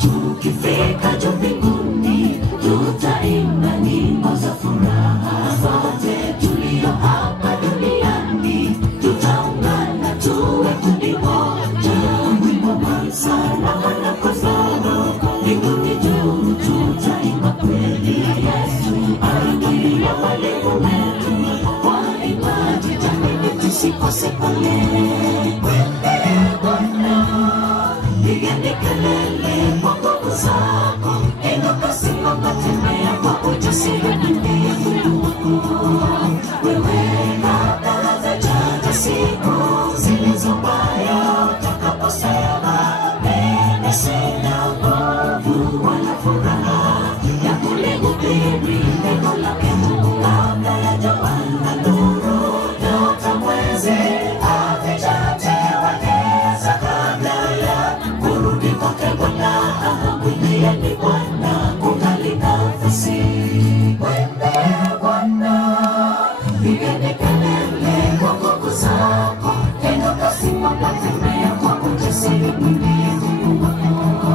Tukifika juu mbinguni tutaimba nyimbo za furaha. Sote tulio hapa duniani tutaungana tuwe kundi moja. Wimbo wa salama na kosoro mbinguni juu tutaimba kweli. Yesu aliye mwalimu wetu, waimbaji jamani tusikose pale. Pigeni kelele kwa nguvu zako, inuka simama tembea kwa ujasiri mwingi wako. Wewe kabla hazijaja siku zilizo mbaya, utakaposema mimi sina nguvu wala furaha ya kulihubiri neno lake Mungu. Kabla ya jua na nuru, nyota, mwezi havijatiwa giza, kabla ya kurudi kwake Bwana, mwimbieni Bwana kungali nafasi. Mwimbe Bwana, pigeni kelele kwa nguvu zako, inuka simama tembea kwa ujasiri mwingi wako.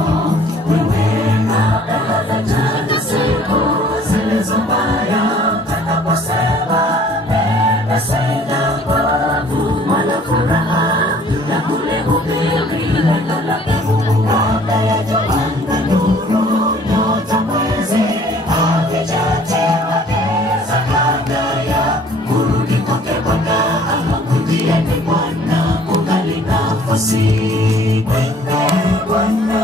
Wewe kabla hazijaja siku zilizo mbaya, utakaposema mimi sina nguvu wala furaha ya kulihubiri neno lake Mungu. Kabla ya jua na nuru, nyota, mwezi havijatiwa giza, kabla ya kurudi kwake Bwana, mwimbieni Bwana kungali nafasi. Mwimbe Bwana,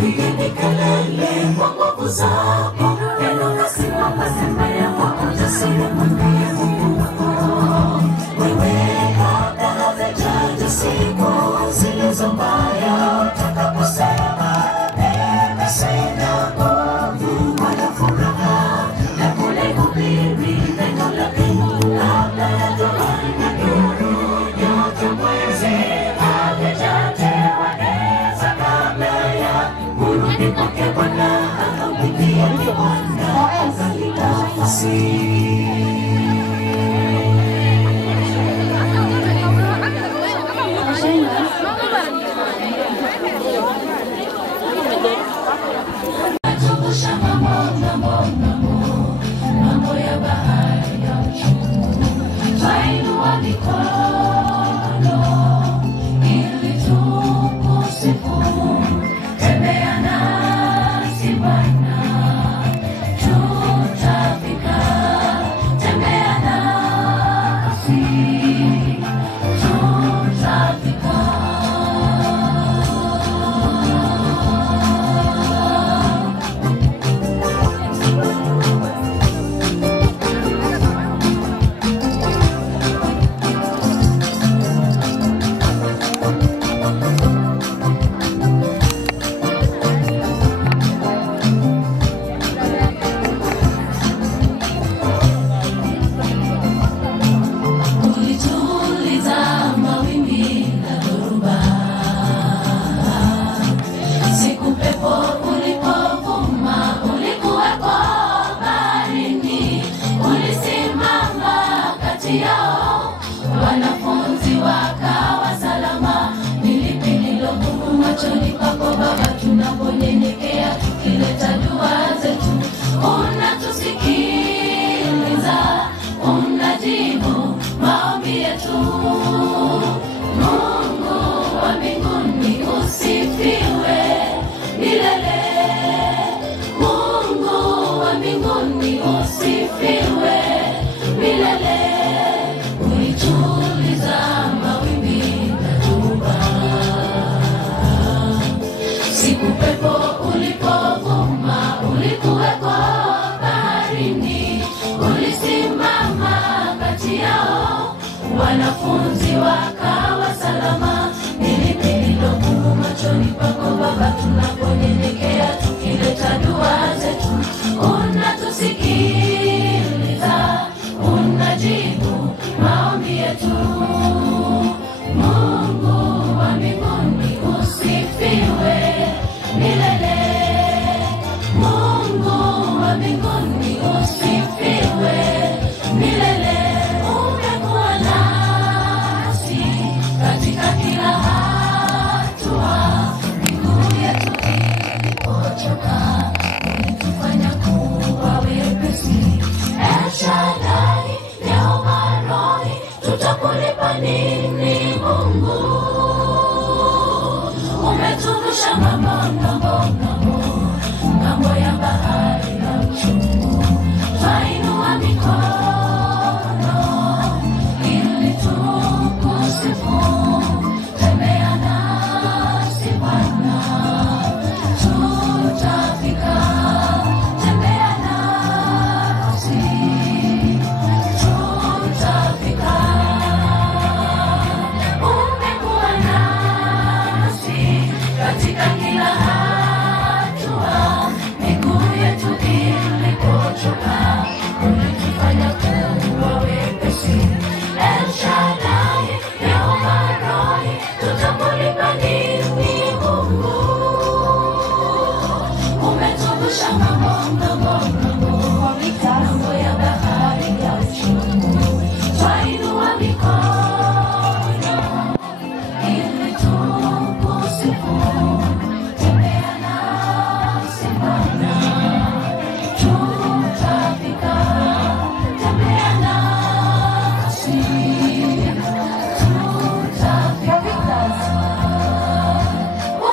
pigeni kelele kwa nguvu zako, inuka simama tembea kwa ujasiri mwingi wako. Wewe kabla hazijaja siku zilizo mbaya, utakaposema mimi sina nguvu wala furaha ya kulihubiri neno lake Mungu. Kabla ya jua na nuru, nyota, mwezi havijatiwa giza, kabla ya kurudi kwake Bwana, mwimbieni Bwana kungali nafasi. Mambo ya bahari ya uchungu, twainua mikono ili tukusifu. Tembea nasi Bwana, tutafika. Tembea nasi, tutafika. Ulituliza mawimbi na dhoruba, siku pepo ulipovuma, ulikuwepo baharini, ulisimama kati yao, wanafunzi wakawa salama. Ni lipi lilo gumu machoni pako Baba, tunaponyenyekea tukileta dua zetu? Unatusikiliza, unajibu maombi yetu. Mungu wa mbinguni usifiwe milele. Mungu wa mbinguni usifiwe milele. Ulituliza mawimbi na dhoruba, siku pepo ulipovuma, ulikuwepo baharini, ulisimama kati yao, wanafunzi wakawa salama. Ni lipi lilo gumu machoni pako Baba, tunaponyenyekea tukileta dua zetu? Unatusikiliza, unajibu maombi yetu. Mungu wa mbinguni usifiwe milele. Mungu wa mbinguni usifiwe milele. Umekuwa umetuvusha ngambo ya bahari ya uchungu. Twainua mikono ili tukusifu. Tembea nasi Bwana, tutafika. Tembea nasi, tutafika. Umekuwa nasi katika kila hatua, miguu yetu ilipochoka, ulitufanya kuwa wepesi. El Shaddai, Yehova Rohi, tutakulipa nini Mungu? Umetuvusha ngambo ya bahari ya uchungu. Twainua mikono ili tukusifu. Tembea nasi Bwana, tutafika. Tembea nasi, tutafika.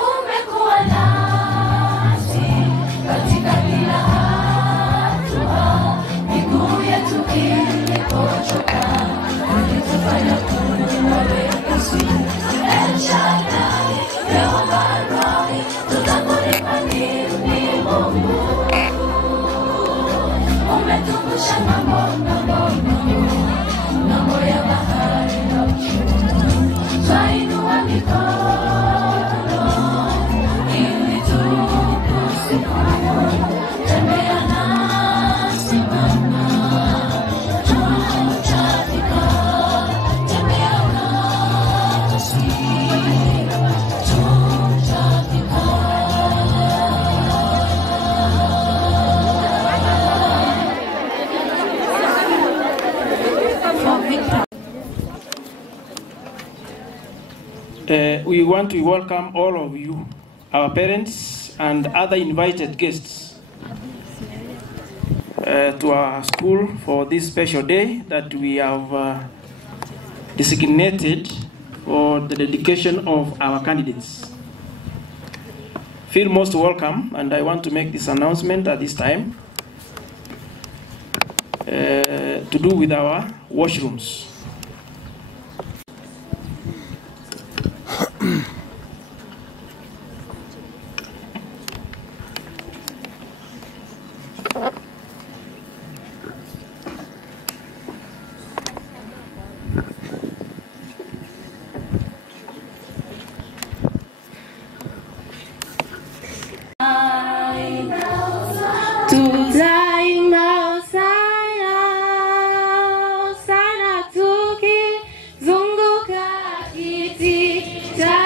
Umekuwa nasi katika kila hatua, miguu yetu ilipochoka, ulitufanya kuwa wepesi. El Shaddai, Yehova Rohi, tutakulipa nini Mungu? Umetuvusha ngambo ya bahari ya uchungu. Twainua mikono ili tukusifu. Tembea nasi Bwana, tutafika. Tembea nasi, tutafika. We want to welcome all of you, our parents and other invited guests, to our school for this special day that we have designated for the dedication of our candidates. Feel most welcome, and I want to make this announcement at this time to do with our washrooms. Tutaimba sana tukizunguka kiti cha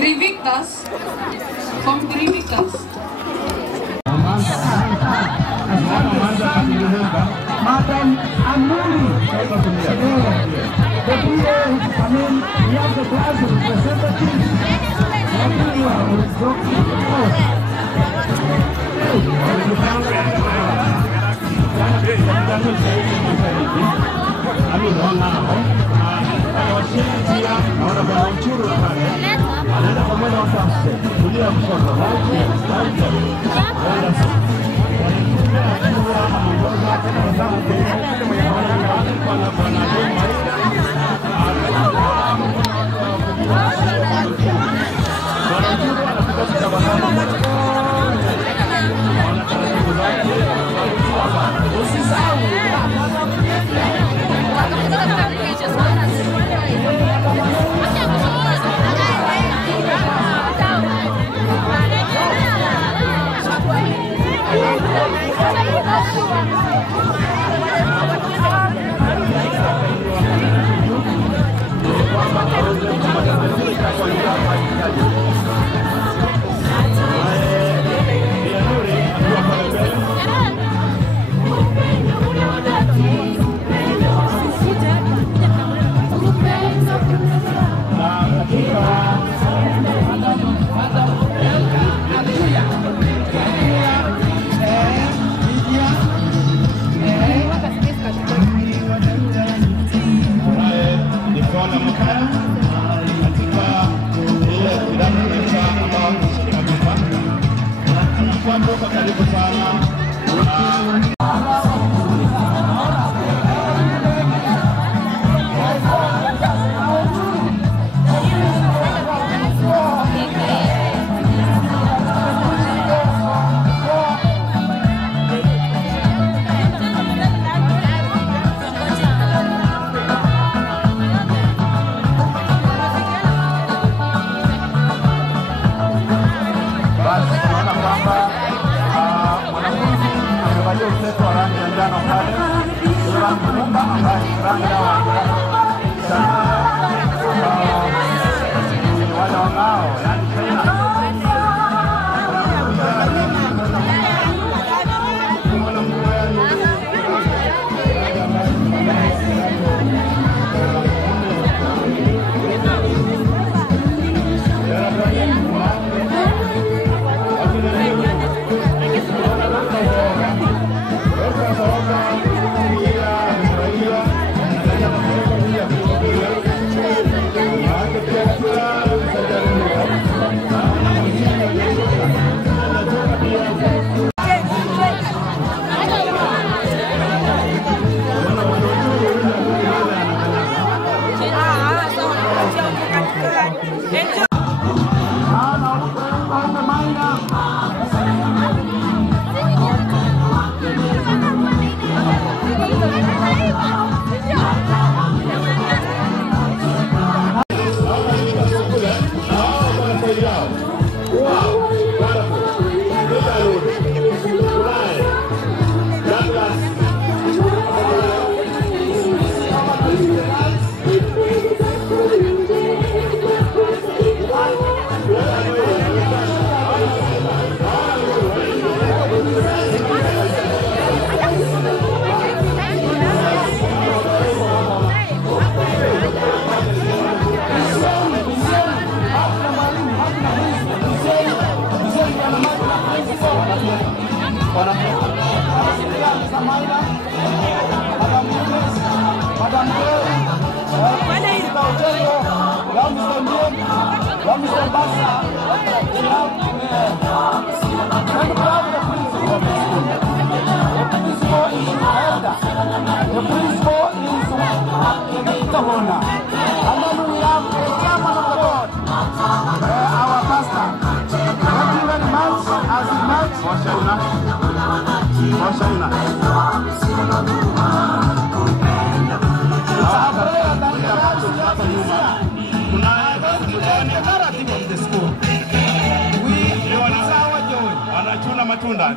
Three Victors. From Three Victors. Madam Amuli, the PA is coming. We have the class representatives.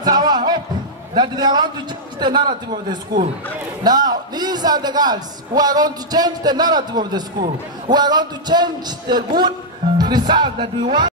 It's our hope that they are going to change change the narrative of the school. Now, these are the girls who are going to change the narrative of the school, who are going to change the good result that we want.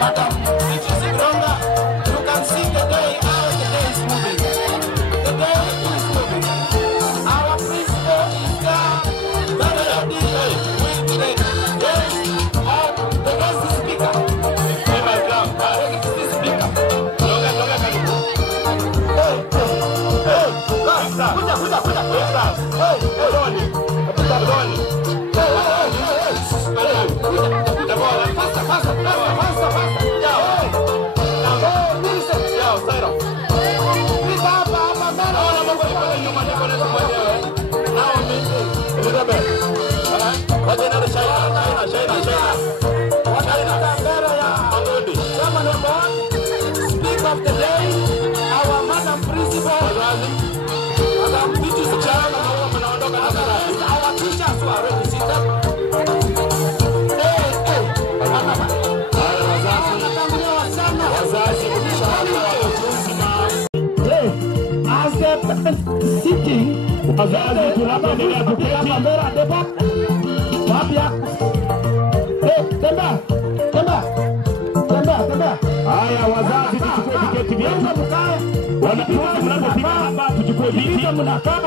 Madam, it is longer. You can see the day, how the day is moving. The day is moving. Our principal is there. Very ready with the guest speaker. The speaker. Speak of the day, our Madam Principal, Madam Teachers Chair, our teachers who are ready to sit up. As the sitting, Haya wazazi, tuchukue viketi vyetu. Wanafunzi mnapofika hapa tuchukue viti. Mnakaa.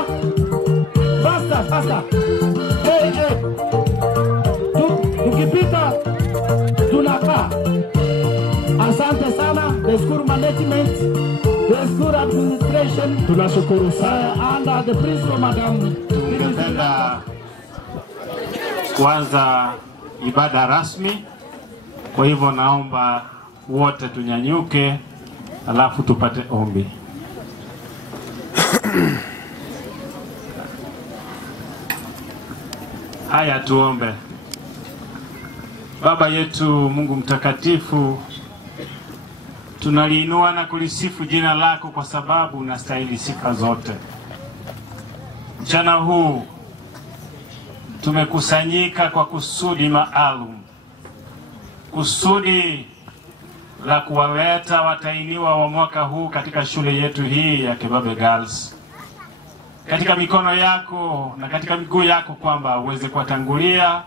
Faster. Tukipita tunakaa. Asante sana the school management, the school administration. Tunashukuru sana. And the principal madam. Tungependa kuanza ibada rasmi. Kwa hivyo naomba wote tunyanyuke alafu tupate ombi. Haya tuombe. Baba yetu Mungu mtakatifu, tunaliinua na kulisifu jina lako kwa sababu unastahili sifa zote. Mchana huu tumekusanyika kwa kusudi maalum. Kusudi la kuwaleta watainiwa wa mwaka huu katika shule yetu hii ya Kebabe Girls katika mikono yako na katika miguu yako, kwamba uweze kuwatangulia,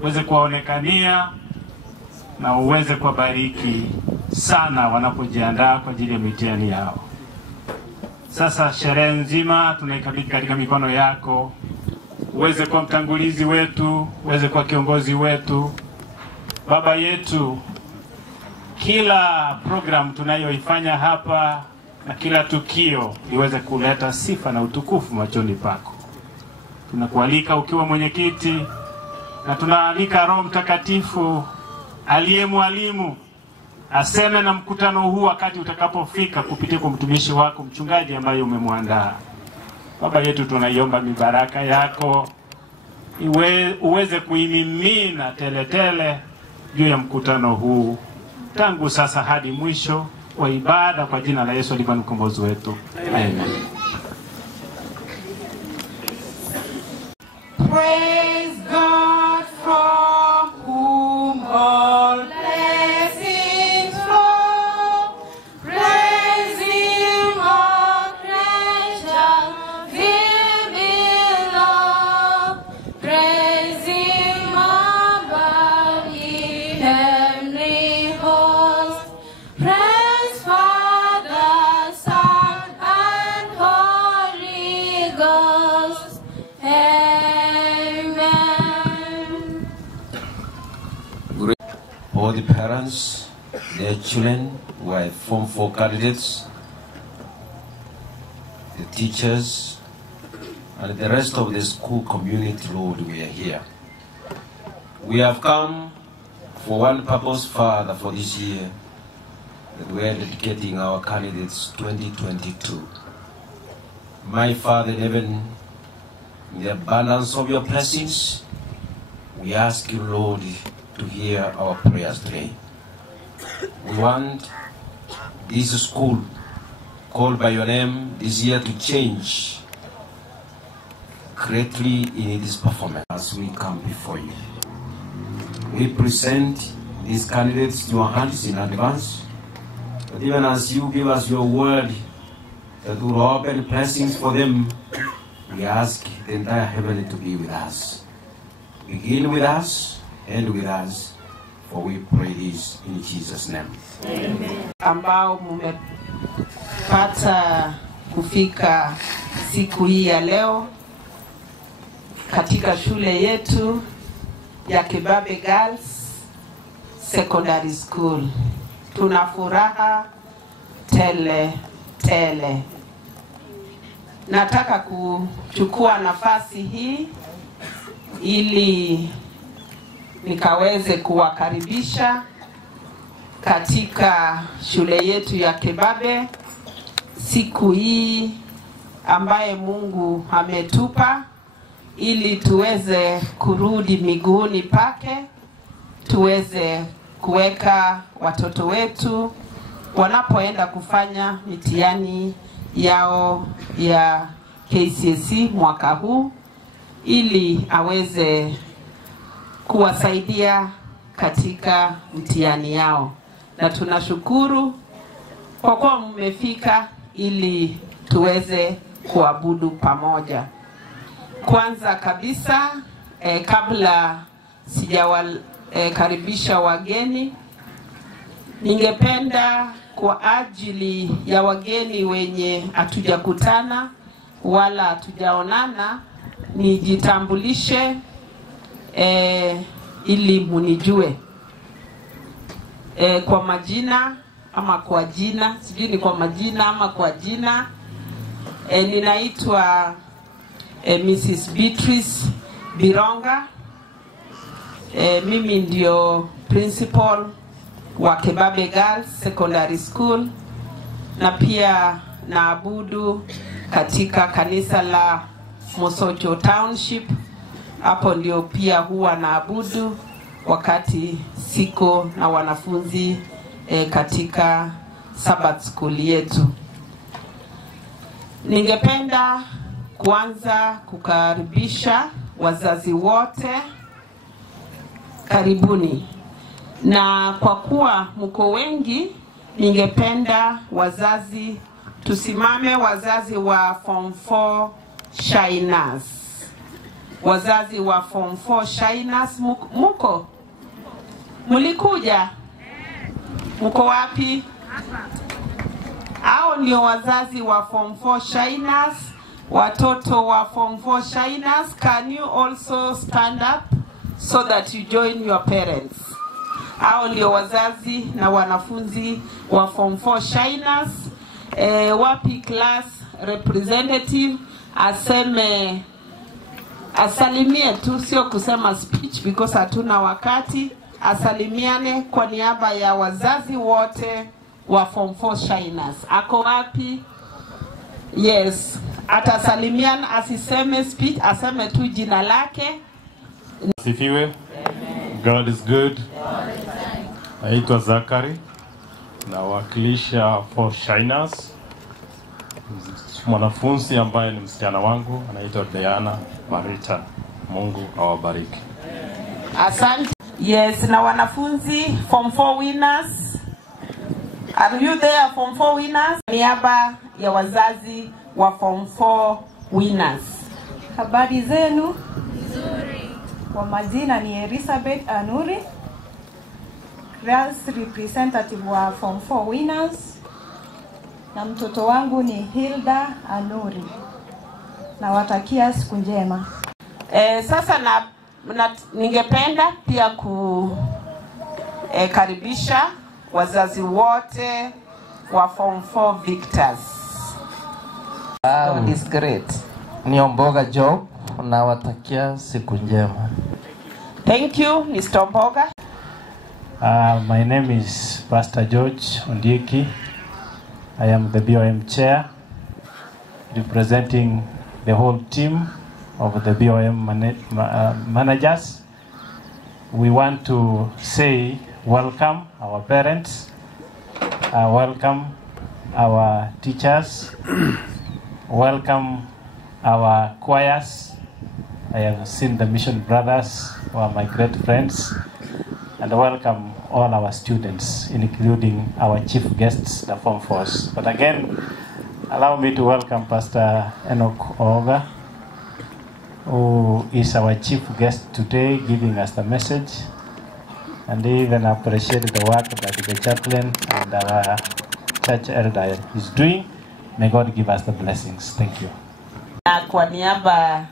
uweze kuwaonekania na uweze kuwabariki sana wanapojiandaa kwa ajili ya mitihani yao. Sasa sherehe nzima tunaikabidhi katika mikono yako. Uweze kuwa mtangulizi wetu, uweze kuwa kiongozi wetu. Baba yetu, kila program tunayoifanya hapa na kila tukio liweze kuleta sifa na utukufu machoni pako. Tunakualika ukiwa mwenyekiti, na tunaalika Roho Mtakatifu aliye mwalimu aseme na mkutano huu wakati utakapofika kupitia kwa mtumishi wako mchungaji ambaye umemwandaa. Baba yetu, tunaiomba mibaraka yako uweze kuimimina teletele juu ya mkutano huu tangu sasa hadi mwisho wa ibada, kwa jina la Yesu aliye mkombozi wetu. Amen. Praise God from whom all blessings flow. Praise Him, all creation Him below. Praise Him above ye heavenly hosts. Praise Father, Son, and Holy Ghost. Amen. All the parents, their children who are Form 4 candidates, the teachers, and the rest of the school community, Lord, we are here. We have come for one purpose, Father, for this year, that we are dedicating our candidates 2022. My Father in heaven, in the abundance of your blessings, we ask you, Lord, to hear our prayers today. We want this school called by your name this year to change greatly in its performance as we come before you. We present these candidates to your hands in advance, but even as you give us your word that will open blessings for them, we ask the entire heaven to be with us. Begin with us, end with us. For we pray this in Jesus' name. Ambao mmepata kufika siku hii ya leo katika shule yetu ya Kebabe Girls Secondary School. Tuna furaha tele tele. Nataka kuchukua nafasi hii ili nikaweze kuwakaribisha katika shule yetu ya Kebabe siku hii ambaye Mungu ametupa ili tuweze kurudi miguuni pake, tuweze kuweka watoto wetu wanapoenda kufanya mitihani yao ya KCSE mwaka huu ili aweze kuwasaidia katika mtihani yao. Na tunashukuru kwa kuwa mmefika ili tuweze kuabudu pamoja. Kwanza kabisa kabla sijawakaribisha wageni, ningependa kwa ajili ya wageni wenye hatujakutana wala hatujaonana nijitambulishe ili munijue kwa majina ama kwa jina, sijui ni kwa majina ama kwa jina. Ninaitwa Mrs. Beatrice Bironga. Mimi ndio principal wa Kebabe Girls Secondary School na pia naabudu katika kanisa la Mosocho Township. Hapo ndio pia huwa naabudu wakati siko na wanafunzi katika Sabbath School yetu. Ningependa kuanza kukaribisha wazazi wote, karibuni. Na kwa kuwa mko wengi, ningependa wazazi tusimame, wazazi wa Form 4 Shiners. Wazazi wa Form 4 Shiners muko? Mulikuja? Muko wapi? Hao ndio wazazi wa Form 4 Shiners. Watoto wa Form 4 Shiners, can you also stand up so that you join your parents? Hao ndio wazazi na wanafunzi wa Form 4 Shiners. Wapi class representative asalimie tu, sio kusema speech because hatuna wakati. Asalimiane kwa niaba ya wazazi wote wa Form 4 Shiners. Ako wapi? Yes, atasalimiana, asiseme speech, aseme tu jina lake. Sifiwe. God is good. Naitwa Zakari, nawakilisha 4 Shiners. Mwanafunzi ambaye ni msichana wangu anaitwa Diana Marita. Mungu awabariki. Asante. Yes, na wanafunzi Form 4 winners. Are you there, Form 4 winners? Niaba ya wazazi wa Form 4 winners. Habari zenu? Nzuri. Kwa majina ni Elizabeth Anuri, Girls representative wa Form 4 winners. Na mtoto wangu ni Hilda Anuri. Nawatakia siku njema. Sasa ningependa pia karibisha wazazi wote wa Form 4 victors. God is great. Niomboga Job, nawatakia siku njema. Thank you, Mr. Omboga. My name is Pastor George Ondieki. I am the BOM chair, representing the whole team of the BOM managers. We want to say welcome our parents, welcome our teachers, welcome our choirs. I have seen the Mission Brothers, who are my great friends, and welcome all our students, including our chief guests, the Form 4s. But again, allow me to welcome Pastor Enoch Ooga, who is our chief guest today, giving us the message. and even appreciate the work that the chaplain and our church elder is doing. May God give us the blessings. Thank you. Kwa niaba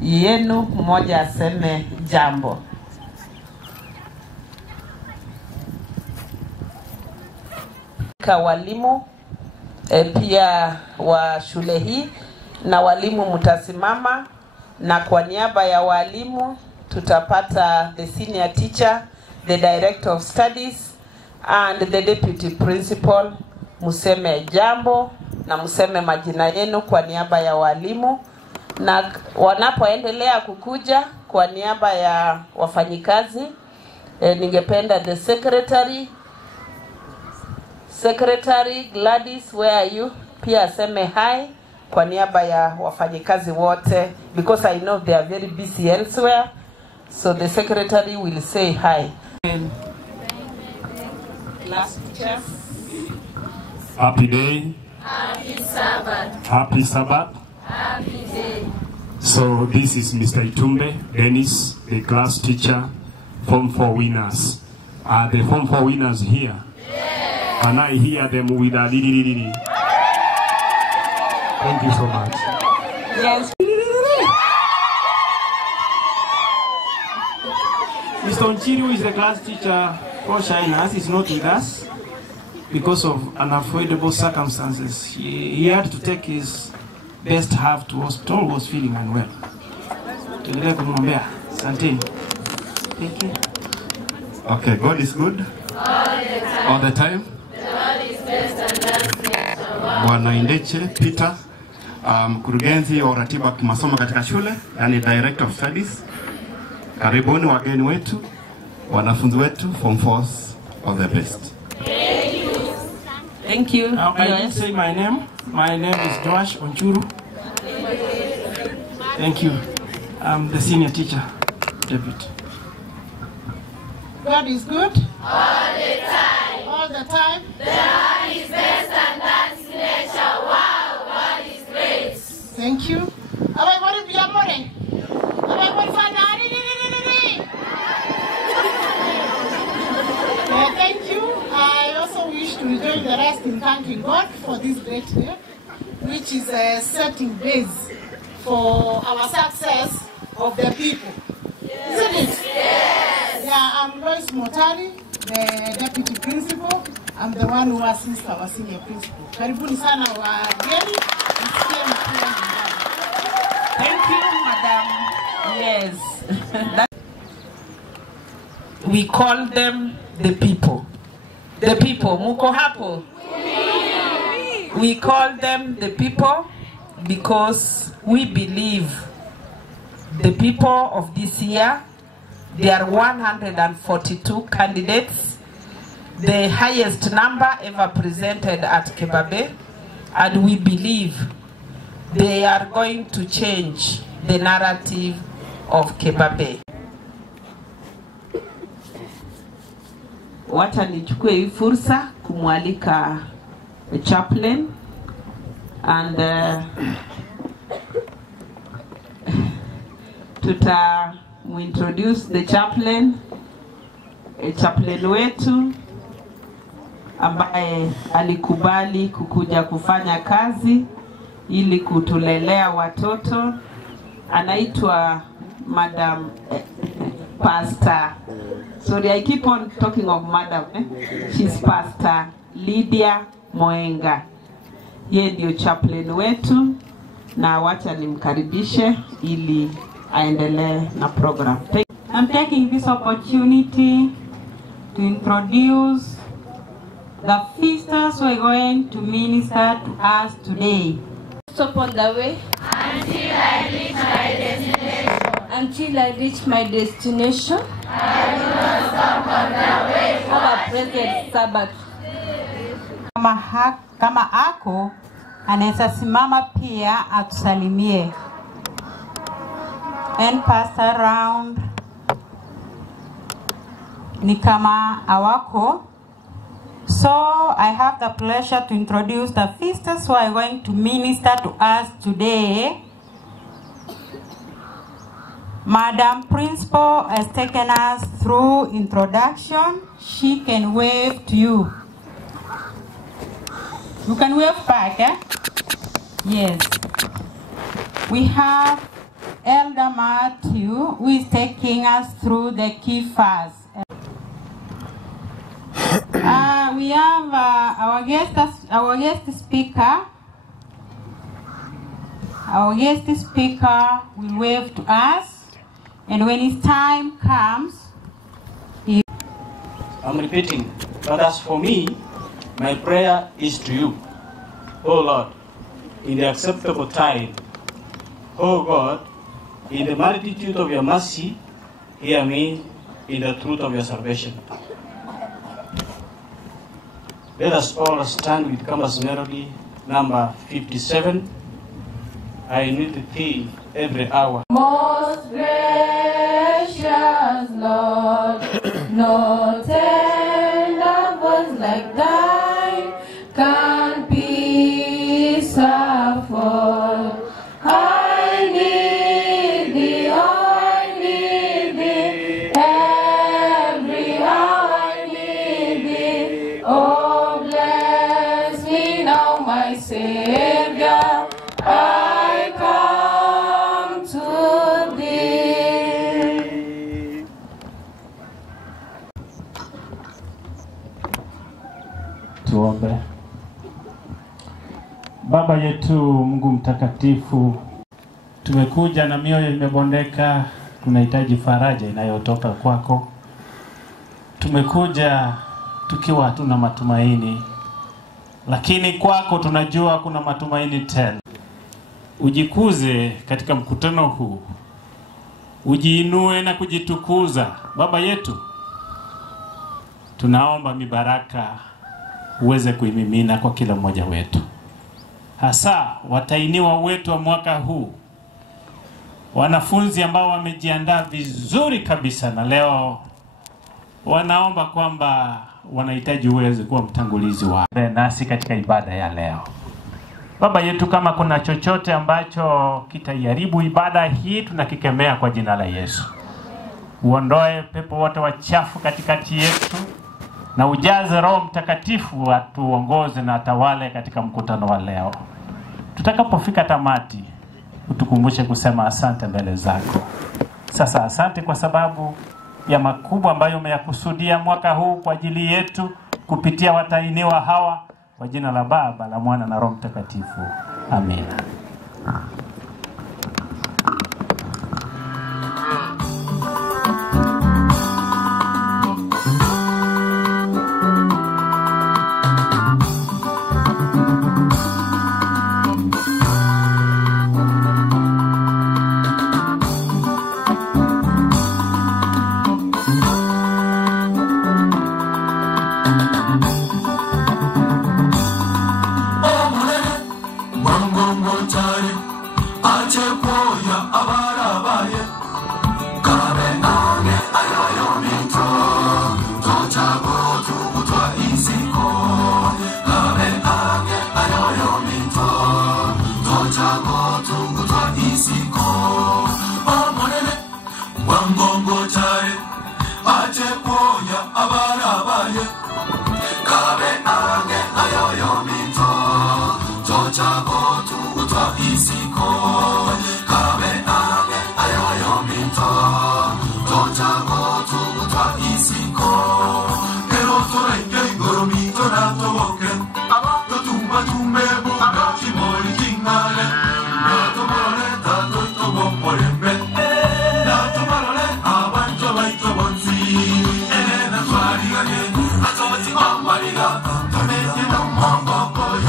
yenu mmoja aseme jambo. Walimu pia wa shule hii na walimu mtasimama, na kwa niaba ya walimu tutapata the senior teacher, the director of studies and the deputy principal. Museme jambo na museme majina yenu kwa niaba ya walimu, na wanapoendelea kukuja kwa niaba ya wafanyikazi ningependa the secretary Gladys, where are you? Pia aseme hi kwa niaba ya wafanyikazi wote, because I know they are very busy elsewhere, so the secretary will say hi. Class teachers, happy day, Happy Sabbath. happy Sabbath. Happy day. So this is Mr. Itumbe Dennis, the class teacher, Form 4 winners. Are the Form 4 winners here? Yeah. Can I hear them with a diddy? Thank you so much. Yes. Mr. Onchiru is the class teacher for Shiners. He's not with us because of unavoidable circumstances. He had to take his best half to hospital, was feeling unwell. Tuendelee kumwombea. Asanteni. Thank you. Okay, God is good all the time. God is best and that's it. Bwana Indeche Peter, mkurugenzi wa uratibu wa kimasomo katika shule, yani director of studies. Karibuni wageni wetu, wanafunzi wetu, form 4s, all the best. Thank you. I didn't say my name. My name is Joash Onchuru. Thank you. I'm the senior teacher, David. God is good All the time. all the time. The Lord is best and that's nature. Wow, God is great. Thank you. Everybody be amore. Everybody fanari. Thank you. I also wish to join the rest in thanking God for this great day, which is a setting base for our success of the people. Isn't it? Yes. Yeah, I'm Lois Motari, the deputy principal. I'm the one who assists our senior principal. Karibuni sana wageni. Msikie mkiwa nyumbani. Thank you, madam. Yes. We call them the people. The people. Muko hapo. We call them the people because we believe the people of this year, there are 142 candidates, the highest number ever presented at Kebabe, and we believe they are going to change the narrative of Kebabe. Wacha nichukue hii fursa kumwalika chaplain and introduce the chaplain, chaplain wetu ambaye alikubali kukuja kufanya kazi ili kutulelea watoto. Anaitwa Madam Pastor. Sorry, I keep on talking of Madam. She's Pastor Lydia Moenga. Yeye ndio chaplain wetu na wacha nimkaribishe ili aendelee na program. I'm taking this opportunity to introduce the feasters who are going to minister to us today. Stop on the way Until I reach my destination. until I reach my destination. I do not stop on the way. Have a blessed Sabbath. Kama ako anaweza simama pia atusalimie. And pass around ni kama awako. So I have the pleasure to introduce the feasters who are going to minister to us today. Madam Principal has taken us through introduction. She can wave to you. You can wave back, eh? Yes. We have Elder Matthew, who is taking us through the key phase. We have our guest speaker. Our guest speaker will wave to us, and when his time comes, I'm repeating, but as for me, my prayer is to you, O Lord, in the acceptable time. O God, in the multitude of your mercy, hear me in the truth of your salvation. Let us all stand with Campus Melody number 57. I need thee every hour. Most gracious Lord, no tender voice like thine can peace afford. I need thee, oh, I need thee, every hour I need thee. Oh, bless me now, my Savior, I come to thee. Tuombe. Baba yetu Mungu mtakatifu, tumekuja na mioyo imebondeka, tunahitaji faraja inayotoka kwako. Tumekuja tukiwa hatuna matumaini, lakini kwako tunajua kuna matumaini tena. Ujikuze katika mkutano huu, ujiinue na kujitukuza. Baba yetu, tunaomba mibaraka uweze kuimimina kwa kila mmoja wetu, hasa watainiwa wetu wa mwaka huu, wanafunzi ambao wamejiandaa vizuri kabisa, na leo wanaomba kwamba wanahitaji uweze kuwa mtangulizi wao nasi katika ibada ya leo. Baba yetu, kama kuna chochote ambacho kitaiharibu ibada hii, tunakikemea kwa jina la Yesu. Uondoe pepo wote wachafu katikati yetu, na ujaze Roho Mtakatifu atuongoze na atawale katika mkutano wa leo. Tutakapofika tamati, utukumbushe kusema asante mbele zako. Sasa asante kwa sababu ya makubwa ambayo umeyakusudia mwaka huu kwa ajili yetu kupitia watainiwa hawa, kwa jina la Baba, la Mwana na Roho Mtakatifu. Amina.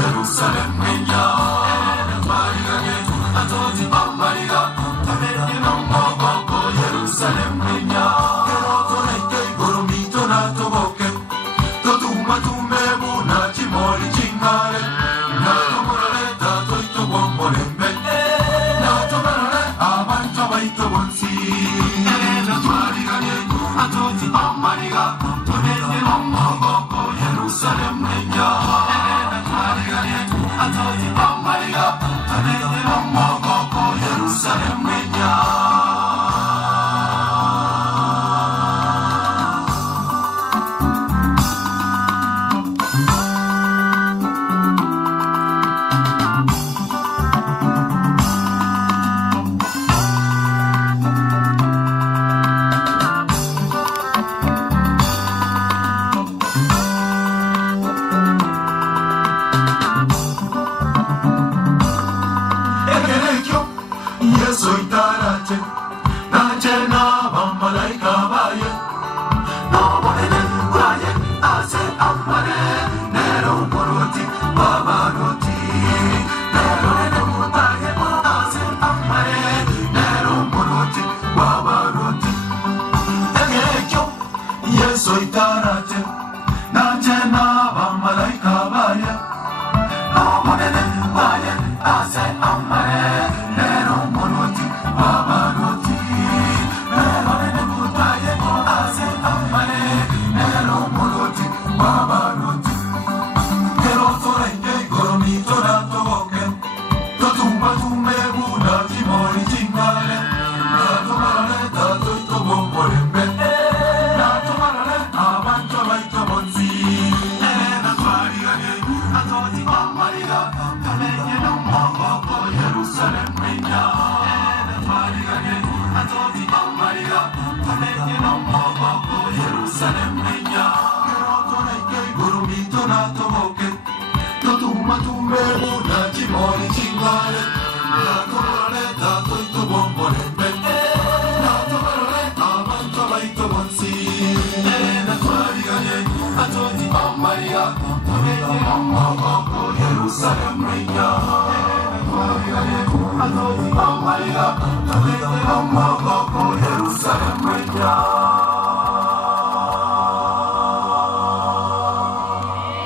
Jerusalem,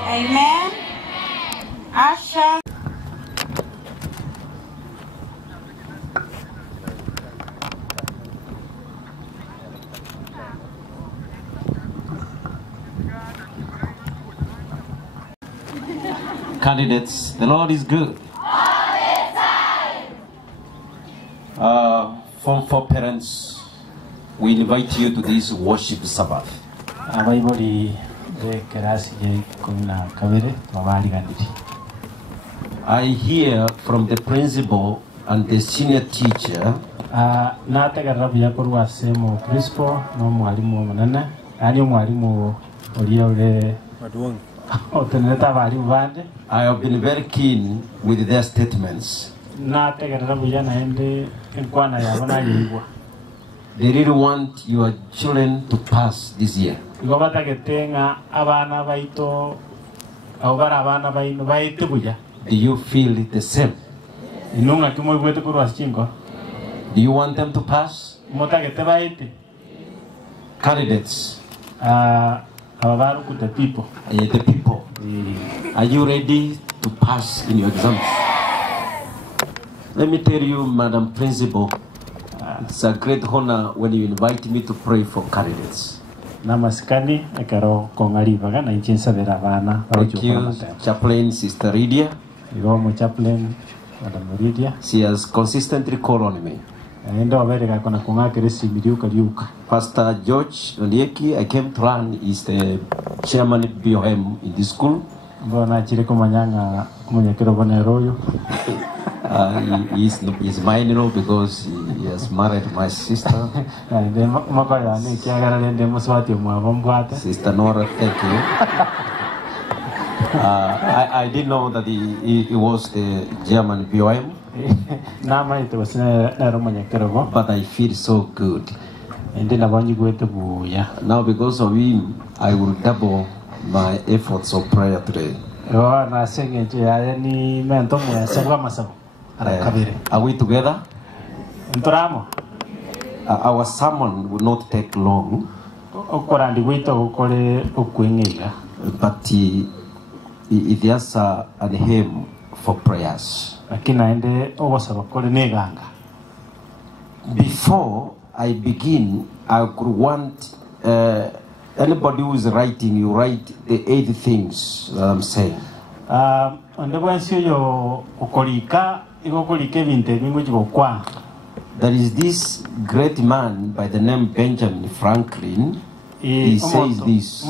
Amen. Asha. Candidates, the Lord is good. Form 4 parents, we invite you to this worship Sabbath. I hear from the principal and the senior teacher I have been very keen with their statements. They really want your children to pass this year. Do you feel the same? Do you want them to pass? Candidates. The people. The people. Are you ready to pass in your exams? Let me tell you, Madam Principal, it's a great honor when you invite me to pray for candidates. Thank you, Chaplain Sister Lydia. She has consistently called on me. Pastor George Olieki, I came to learn, is the chairman of BOM in this school. He's mine, you know, because he has married my sister. Sister Nora, thank you. I didn't know that he was the German BOM. But I feel so good. Now because of him, I will double my efforts of prayer today. Are we together? Our sermon will not take long. But it has an aim for prayers. Before I begin, I could want anybody who is writing, you write the 8 things that I'm saying. There is this great man by the name Benjamin Franklin. He says this.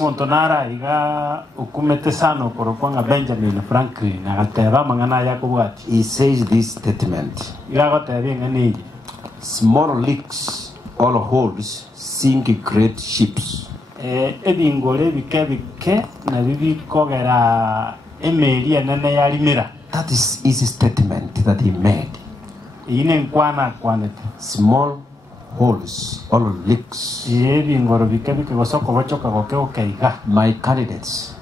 He says this statement. Small leaks or holes sink great ships. That is his statement that he made. Small holes or leaks. My candidates,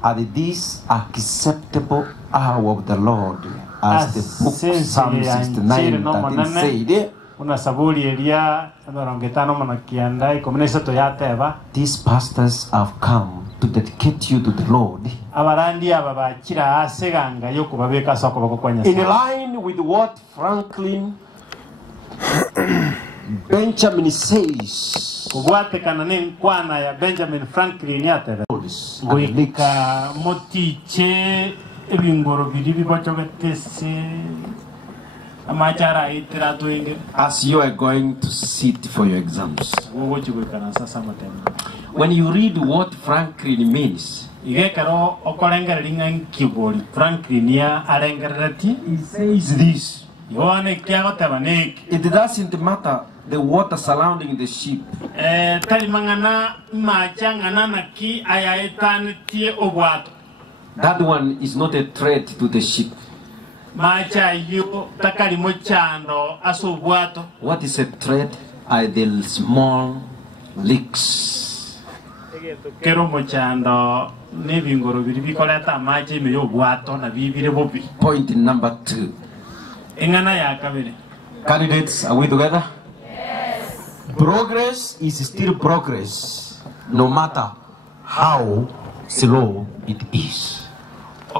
are these acceptable hour of the Lord, as the book Psalm 69 said, Kuna saburi elia amerongetano manakianda ikomenesato yateba. These pastors have come to dedicate you to the Lord. Abarandi aba bakira aseganga yo kubabeka sako bakokwanya. In line with what Franklin Benjamin says. Kubwatekana n'enkwana ya Benjamin Franklin yatebe. Ngoika motiche ebingoro biri bibochogetese. As you are going to sit for your exams, when you read what Franklin means, he says this: it doesn't matter the water surrounding the ship. That one is not a threat to the ship. What is a threat are the small leaks. Point number 2. Candidates, are we together? Yes. Progress is still progress, no matter how slow it is. I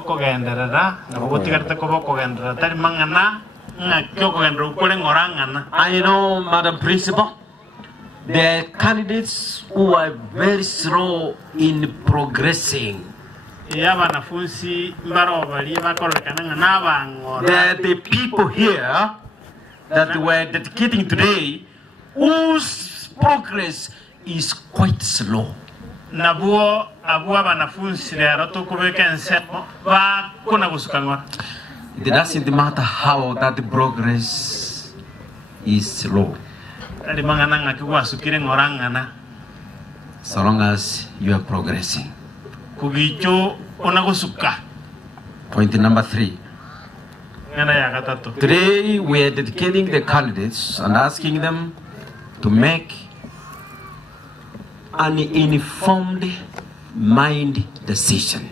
know, Madam Principal, there are candidates who are very slow in progressing. There are the people here that we're dedicating today whose progress is quite slow. It doesn't matter how that progress is slow, so long as you are progressing. Point number 3. Today we are dedicating the candidates and asking them to make an informed mind decision.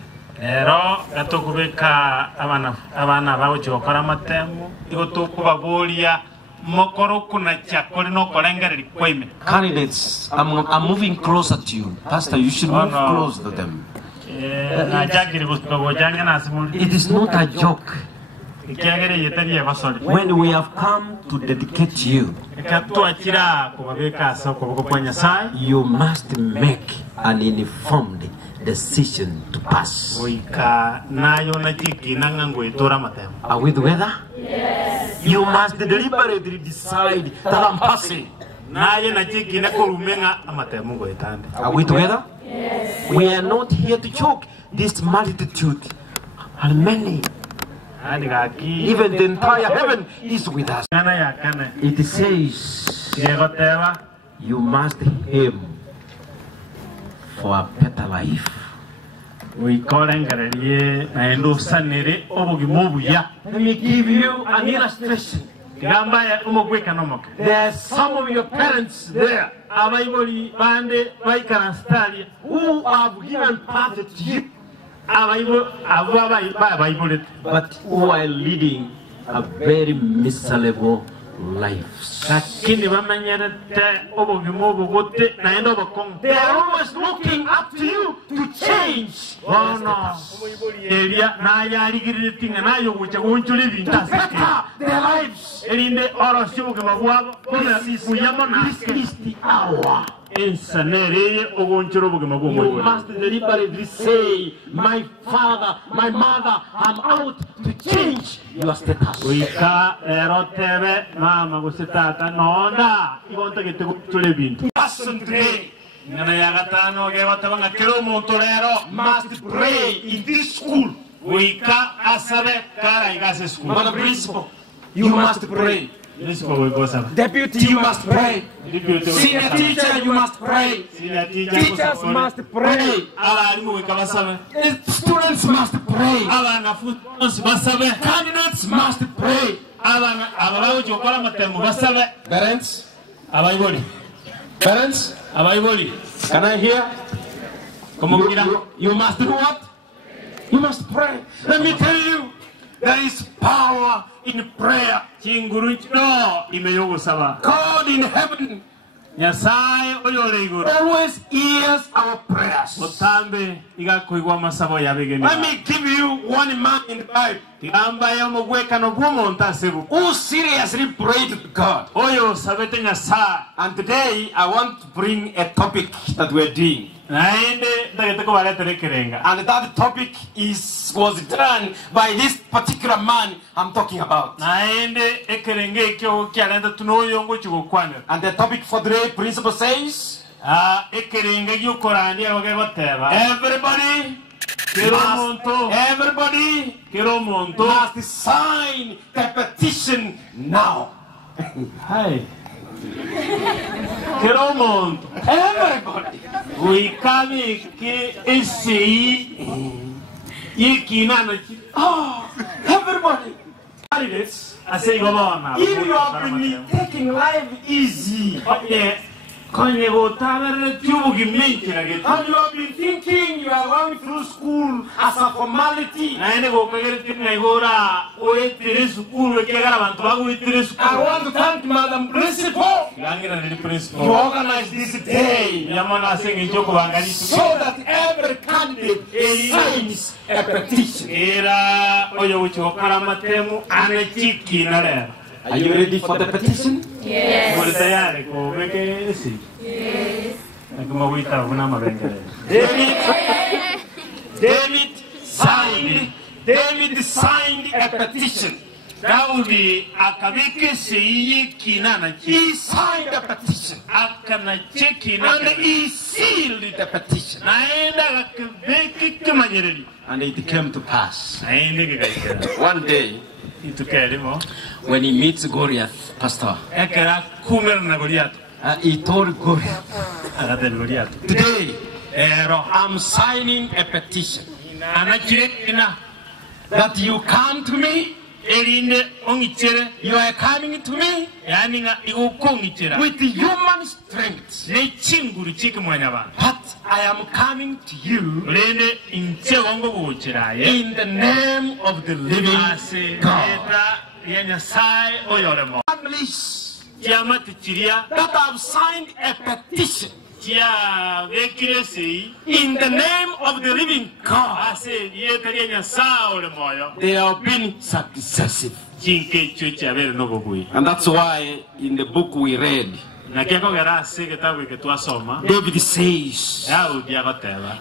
Candidates, I'm moving closer to you. Pastor, you should move close to them. It is not a joke. When we have come to dedicate you, you must make an informed decision to pass. Are we together? Yes. You must deliberately decide that I'm passing. Are we together? Yes. We are not here to joke. This multitude are many. Even the entire heaven is with us. It says you must aim for a better life. Let me give you an illustration. There are some of your parents there who have given birth to you, but who are leading a very miserable lives. They are always looking up to you to change. Oh no. Their lives. This is the hour. You must deliberately say, my father, my mother, I'm out to change your status. Person today must pray in this school. Madam Principal, you must pray. Deputy, you must pray. Senior teacher, you must pray. Teachers must pray. Students must pray. Candidates must pray. Parents, parents, can I hear? You must do what? You must pray. Let me tell you, There is power in prayer. God in heaven always hears our prayers. Let me give you one man in the Bible who seriously prayed to God. And today I want to bring a topic that we're doing. And that topic was done by this particular man I'm talking about. And the topic for today, principle says, everybody must sign the petition now. Hi. Everybody. We come everybody. I say, go on now. If you have been taking life easy, and you have been thinking you are going through school as a formality, I want to thank Madam Principal. You organized this day so that every candidate signs a petition. Are you ready for the petition? Yes. David signed a petition. He signed a petition. And he sealed the petition. And it came to pass. One day, when he meets Goliath, Pastor, he told Goliath, today I'm signing a petition that you come to me. You are coming to me with human strength, but I am coming to you in the name of the living God. Families that have signed a petition in the name of the living God, they have been successive. And that's why in the book we read, David says,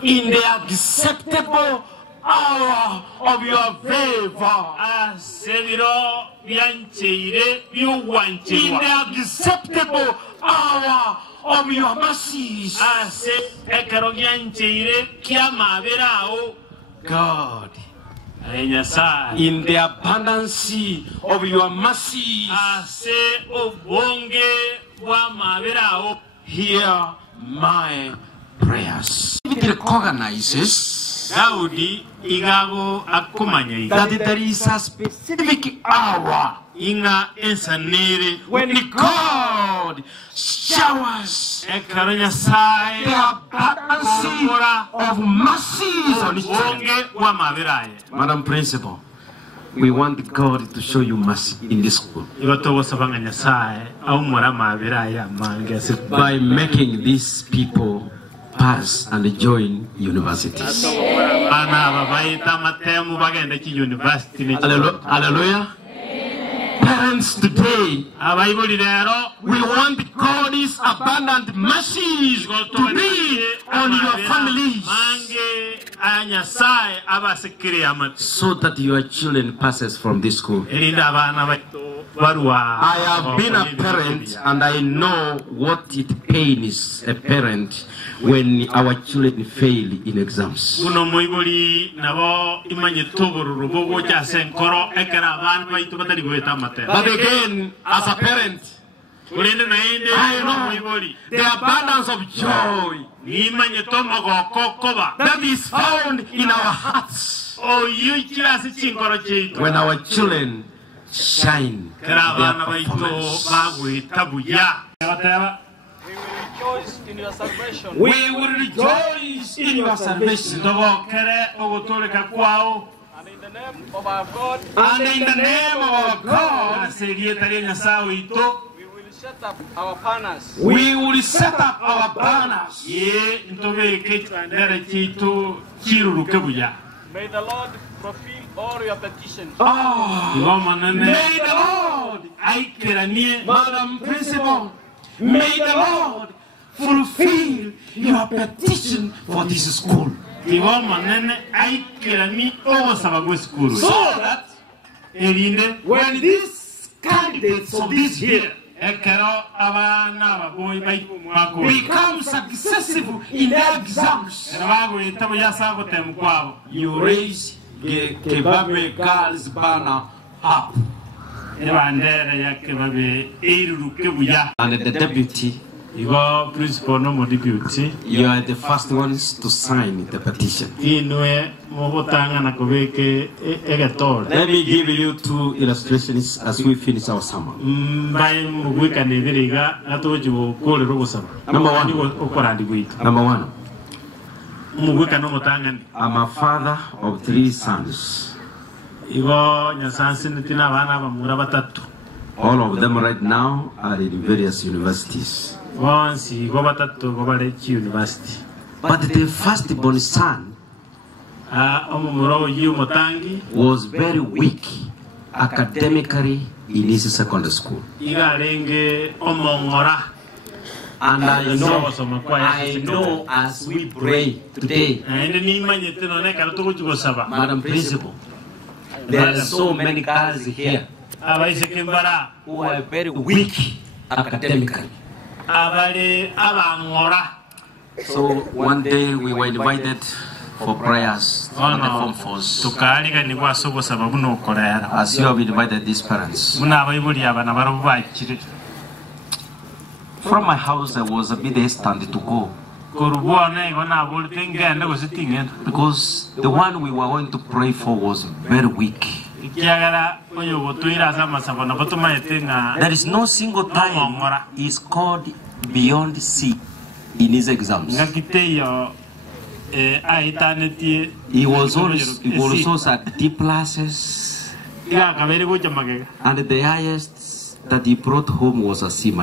in the acceptable hour of your favor, in the acceptable hour of your mercies, God, in the abundance of your mercies, hear my prayers. It recognizes that there is a specific hour when God showers the abundance of mercies on His children. Madam Principal, we want God to show you mercy in this school by making these people pass and join universities. Hallelujah. Parents, today we want God's abundant mercies to be on your families, so that your children passes from this school. I have been a parent and I know what it pains a parent when our children fail in exams. But again, as a parent, I know the abundance of joy that is found in our hearts when our children shine their performance. We will rejoice in your salvation. And in the And in the name of our God, we will set up our banners. we will set up our banners. May the Lord fulfill all your petitions. May the Lord, Madam Principal, may the Lord fulfill your petition for this school. So that when these candidates of this year become successful in their exams, you raise the Kebabe Girls banner up. And the deputy, you are principal no deputy. You are the first ones to sign the petition. Let me give you 2 illustrations as we finish our sermon. Number one. I'm a father of 3 sons. All of them right now are in various universities. But the firstborn son was very weak academically in his secondary school. And I know as we pray today, Madam Principal, there are so many girls here who are very weak academically. So one day we were invited for prayers on the Form 4s. As you have invited these parents. From my house I was a bit hesitant to go. Because the one we were going to pray for was very weak. There is no single time he scored beyond C in his exams. He was also at D classes, and the highest that he brought home was a C-.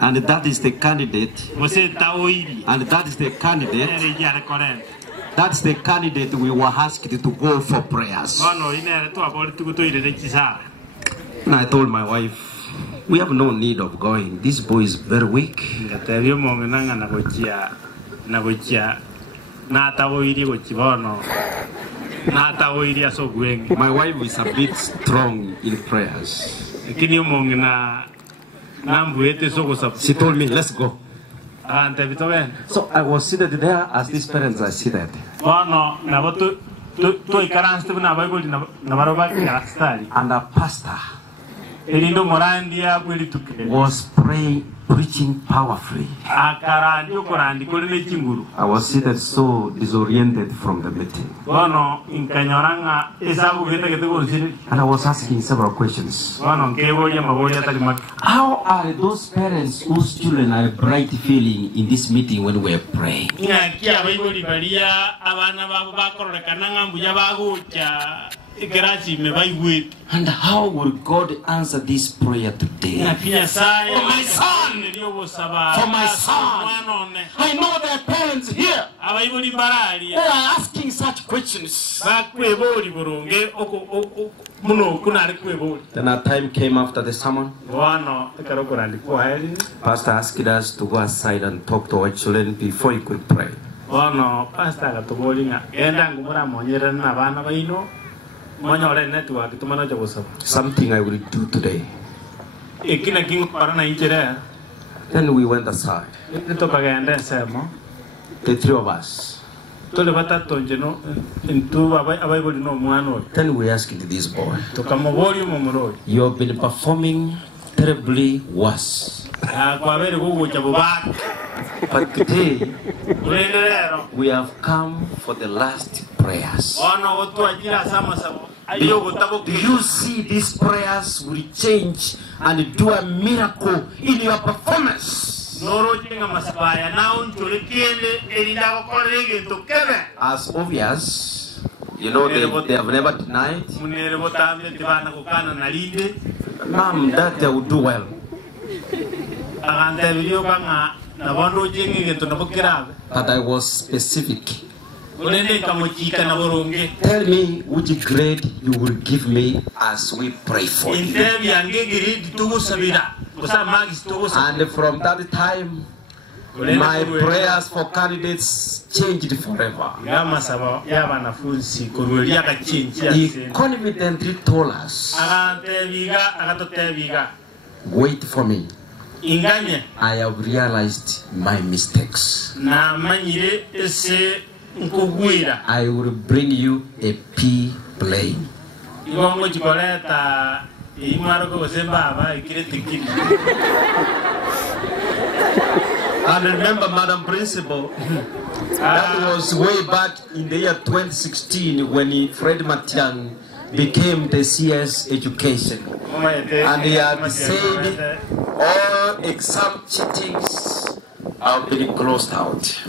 And that is the candidate. And that is the candidate. That's the candidate we were asked to go for prayers. And I told my wife, we have no need of going. This boy is very weak. My wife is a bit strong in prayers. She told me, let's go. So I was seated there as these parents are seated. And a pastor was preaching powerfully. I was seated so disoriented from the meeting. And I was asking several questions. How are those parents whose children are bright feeling in this meeting when we are praying? And how will God answer this prayer today? For my son! For my son! I know there are parents here who are asking such questions. Then our time came after the sermon. Pastor asked us to go aside and talk to our children before he could pray. Something I will do today. Then we went aside. The 3 of us. Then we asked this boy, you have been performing terribly worse. But today, we have come for the last prayers. Do you see these prayers will change and do a miracle in your performance? As obvious, you know, they have never denied. Mom, that they will do well. But I was specific. Tell me which grade you will give me as we pray for you. And from that time, my prayers for candidates changed forever. He confidently told us, wait for me. I have realized my mistakes. I will bring you a P plane. And remember, Madam Principal, that was way back in the year 2016 when Fred Matiang became the CS Education. And he had said all exam cheatings have been closed out.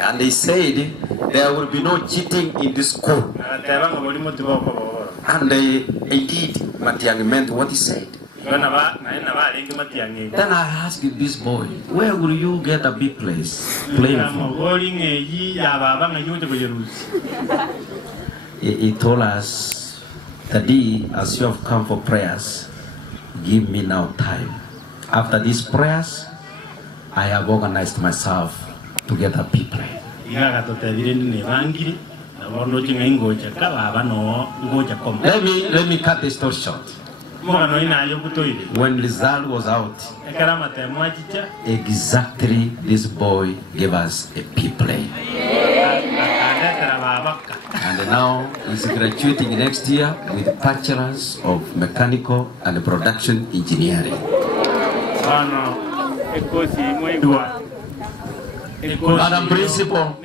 And he said there will be no cheating in this school. And indeed, Matiang meant what he said. Then I asked this boy, where will you get a big place? He told us, Daddy, as you have come for prayers, give me now time. After these prayers, I have organized myself to get a big place. Let me cut the story short. When result was out, exactly this boy gave us a P plane. And now he's graduating next year with bachelors of mechanical and production engineering. Madam Principal,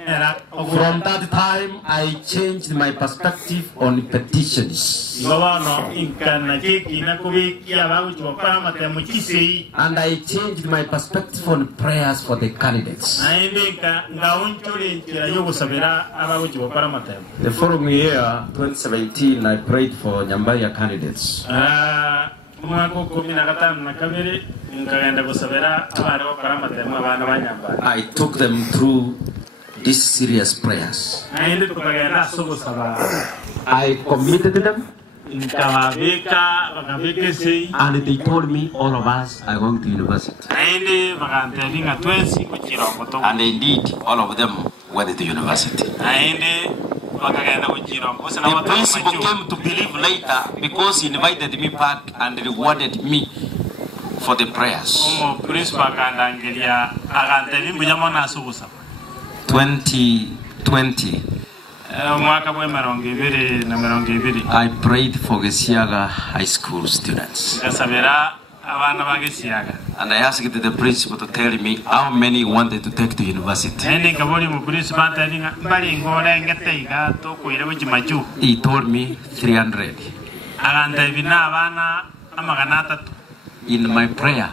from that time I changed my perspective on petitions. And I changed my perspective on prayers for the candidates. The following year, 2017, I prayed for Nyambaya candidates. I took them through these serious prayers. I committed them. And they told me all of us are going to university. And indeed, all of them went to university. The principal came to believe later because he invited me back and rewarded me for the prayers. 2020, I prayed for Gesiaga High School students. And I asked the principal to tell me how many wanted to take to university. He told me 300. In my prayer,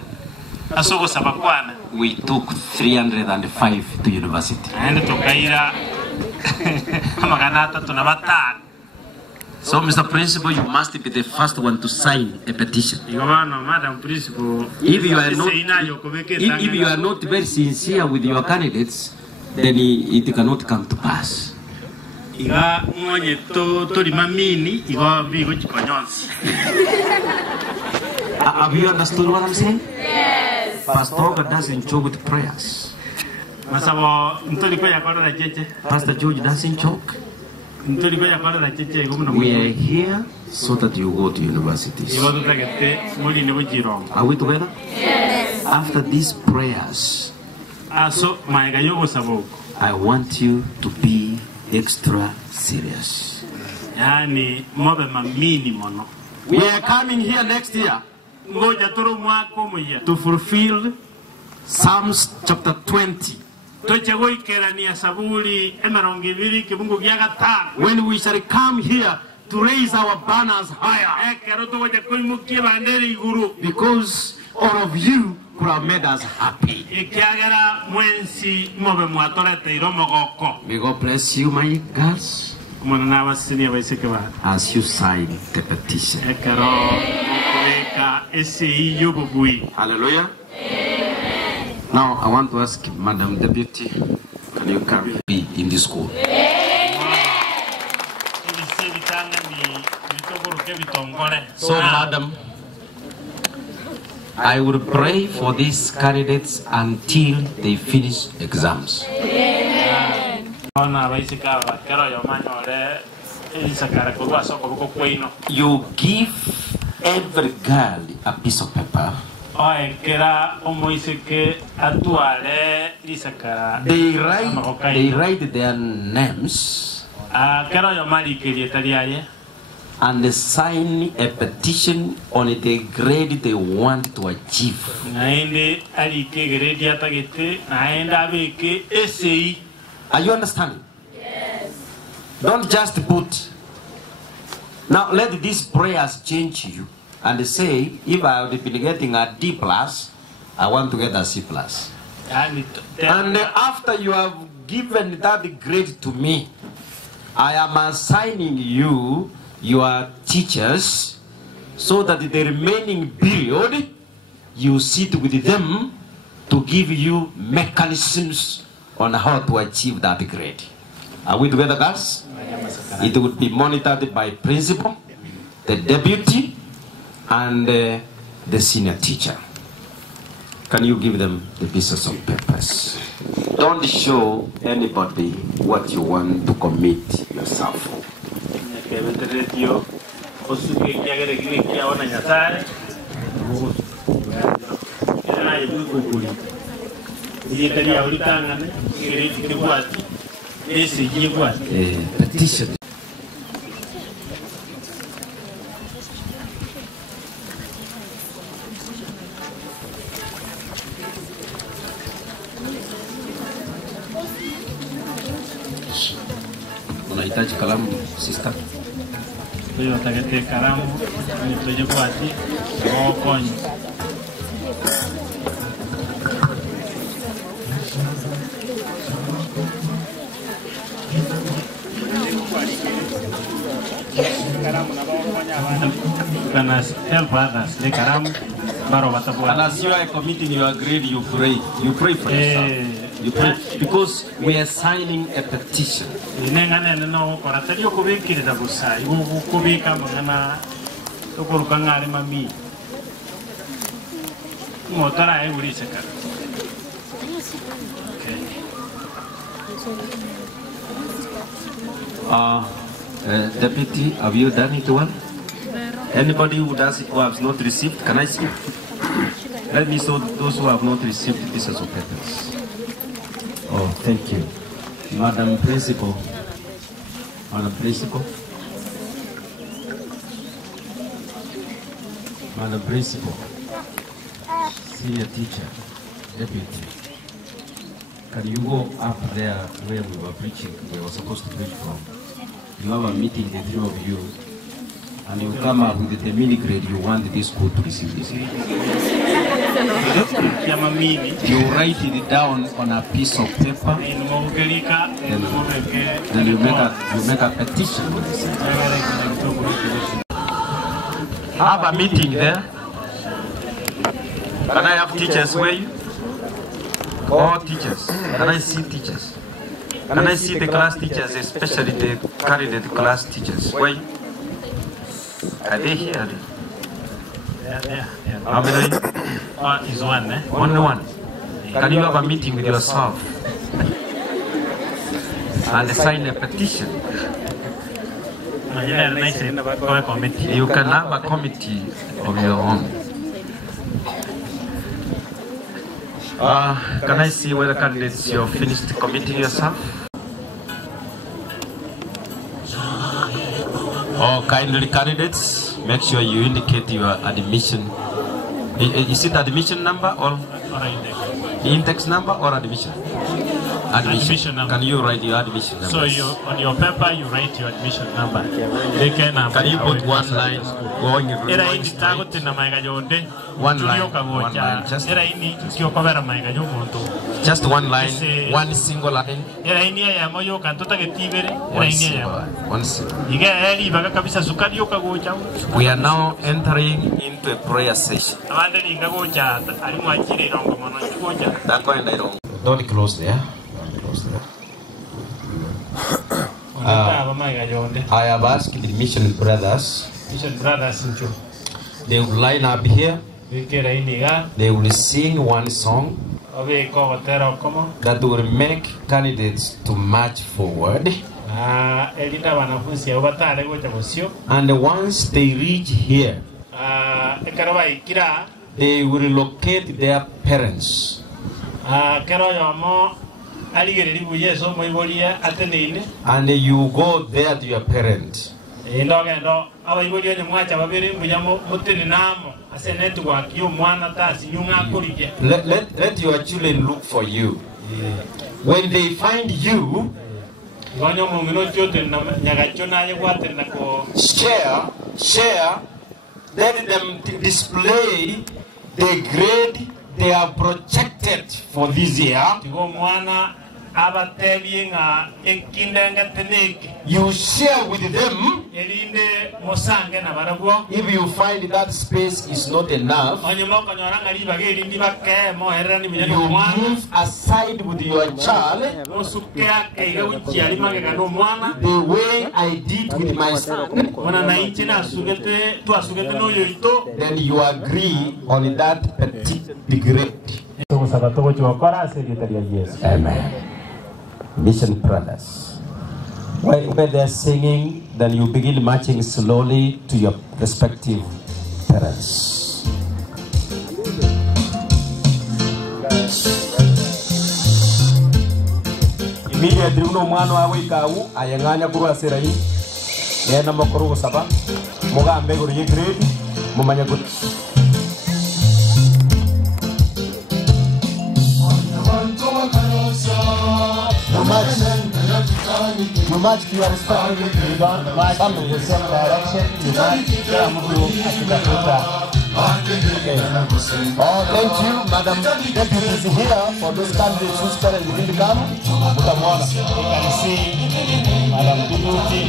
we took 305 to university. So, Mr. Principal, you must be the first one to sign a petition. If you are not very sincere with your candidates, then it cannot come to pass. Have you understood what I'm saying? Yes. Pastor doesn't joke with prayers. Pastor George doesn't joke. We are here so that you go to universities. Are we together? Yes. After these prayers, I want you to be extra serious. We are coming here next year to fulfill Psalms chapter 20. When we shall come here to raise our banners higher, because all of you could have made us happy. May God bless you, my girls, as you sign the petition. Hallelujah. Now I want to ask Madam Deputy, can you come be in the school? So, Madam, I will pray for these candidates until they finish exams. You give every girl a piece of paper. They write their names and they sign a petition on the grade they want to achieve. Are you understanding? Yes. Don't just put. Now let these prayers change you and say, if I would be getting a D+, I want to get a C+. And after you have given that grade to me, I am assigning you your teachers so that the remaining period you sit with them to give you mechanisms on how to achieve that grade. Are we together, guys? It would be monitored by principal, the deputy, and the senior teacher. Can you give them the pieces of papers? Don't show anybody what you want to commit yourself. Petition. Unahitaji kalamu, sister? Yo tagate kalamu, nitoje kwati, okonyi. Can help others. The karamu, and as you are committing your grade, you pray. You pray for yourself. You pray because we are signing a petition. Deputy, have you done it well? Anybody who has not received, can I see? Let me show those who have not received pieces of papers. Oh, thank you. Madam Principal. Madam Principal. Madam Principal. Senior teacher. Deputy. Can you go up there where we were preaching? We were supposed to preach from. You have a meeting, the three of you, and you come up with the mini grade you want this school to receive this. You write it down on a piece of paper, then you make a petition. Have a meeting there. Can I have teachers where you? All teachers. Can I see teachers? Can I see the class teachers, especially the candidate class teachers? Where? Are they here? Yeah. How many? Is one, eh? Only one. Can you have a meeting with yourself and sign a petition? You can have a committee of your own. Can I see whether candidates you have finished committing yourself? Oh, kindly candidates, make sure you indicate your admission. Is it admission number or index number or admission? Admission number. Can you write your admission number? So you, on your paper you write your admission number. Can you put one line going era ini tago tena maiga yonde. One line. Just one line. One single line. Era ini ya moyo kantota ke tibere. Era One ini single ya. line. One single. Iga eri baga kabisa sukari yoka gocha. We are now entering into a prayer session. Abande inga gocha ari mwachire rongo mono gocha. Don't close there. Don't close there. I have asked the mission brothers. Mission brothers ncho. They will line up here. They will sing one song that will make candidates to march forward. And once they reach here, they will locate their parents. And you go there to your parents. Let your children look for you. When they find you, share, let them display the grade they are projected for this year. You share with them. If you find that space is not enough, you move aside with your child the way I did with my son. Then you agree on that particular grade. Amen. Mission brothers. Where they're singing, then you begin marching slowly to your respective parents. Immediately, no man away kau ayanganya guru aserai. Yana makuru saba. Moga ambe guru ye grade. Mumanya guru. You march to your respective, you don't come in the same direction, you march to Oh, thank you, Madam Deputy is here for those candidates whose parents didn't come. You can see Madam Deputy.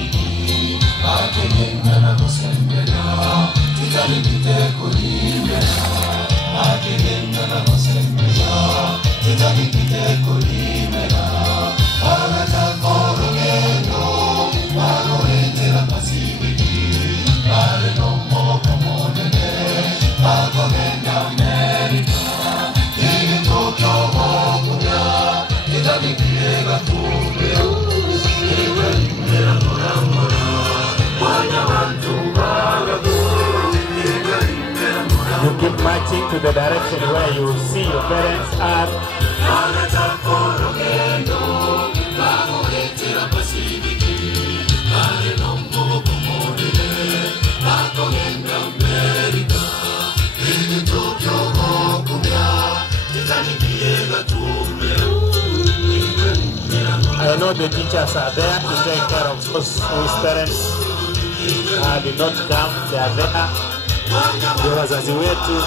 You keep marching to the direction where you see your parents are. I know the teachers are there to take care of those whose parents did not come. They are there. Ndio wazazi wetu.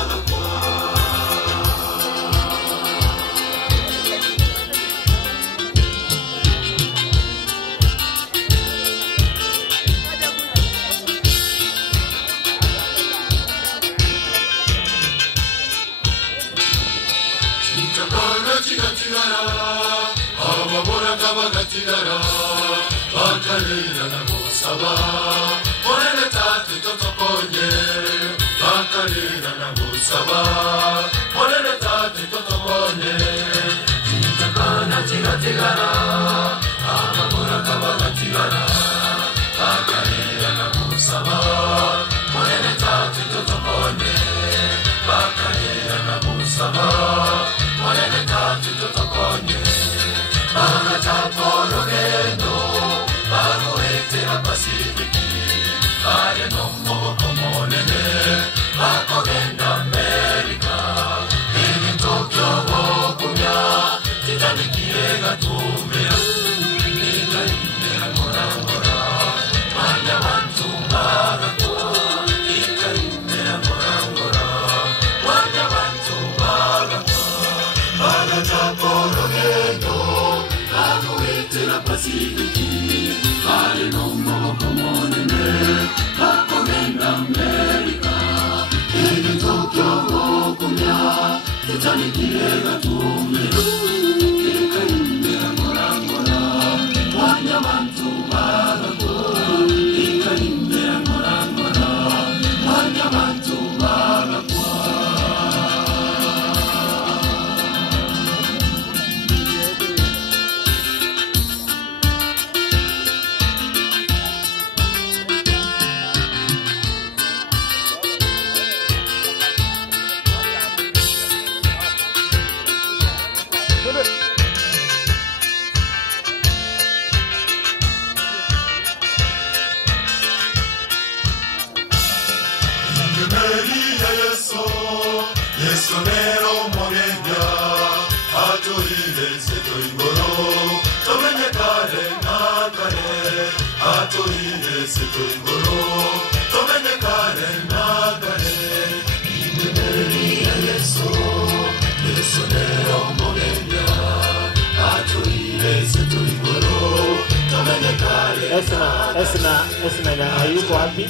Esna na hayuko wapi?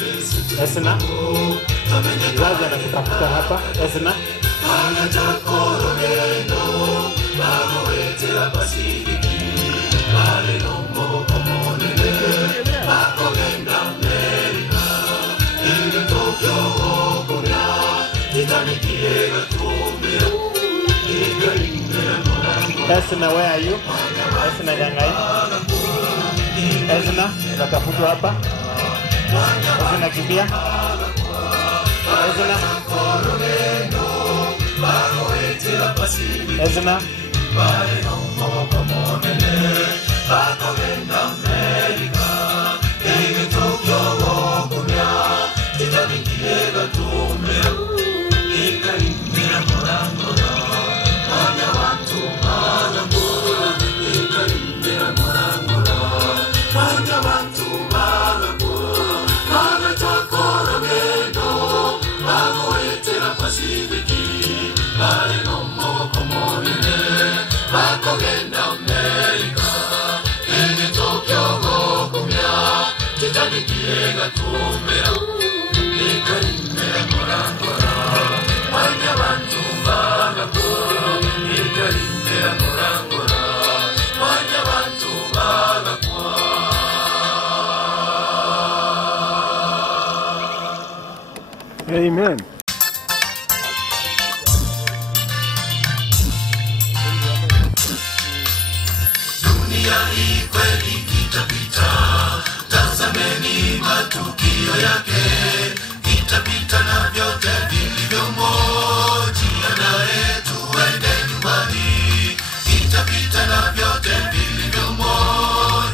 Esna Zazi anakutafuta hapa. Esna Esna, where are you? Esna Jangai. Esna, natafutu hapa. Esna kimbia. Esna. Amen. Dunia hii kweli itapita, tazameni matukio yake, itapita na vyote vilivyomo, jiandae tuende nyumbani, itapita na vyote vilivyomo,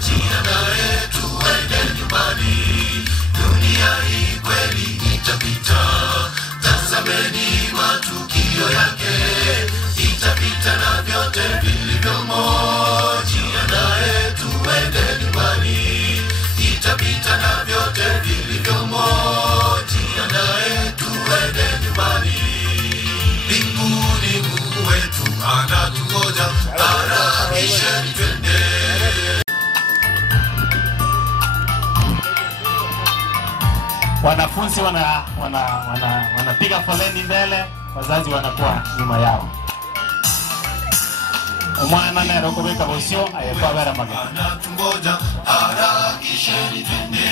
jiandae tuende nyumbani. Dunia hii kweli itapita, tazameni matukio yake, itapita na vyote vilivyomo, jiandae tuende nyumbani, itapita na vyote vilivyomo, jiandae tuende nyumbani. Mbinguni Mungu wetu anatungoja, harakisheni twende. Wanafunzi wanapiga foleni mbele, wazazi wanakuwa nyuma yao. Umwana na roko beka bosio ayekwa bara maga. Anatungoja, harakisheni twende.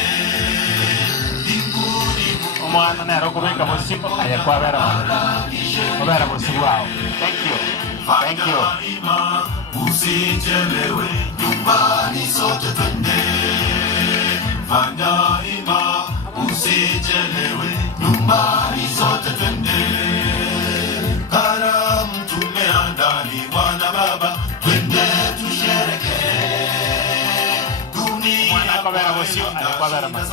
Umwana na roko beka bosio ayekwa bara maga. Bara bosio wao. Thank you. Thank you. Usichelewe nyumbani sote twende. Fanya ima, usichelewe nyumbani sote twende. Karamu tumeandaliwa na Baba, twende tusherehekee. Dunia kwa bara bosio ayekwa bara maga.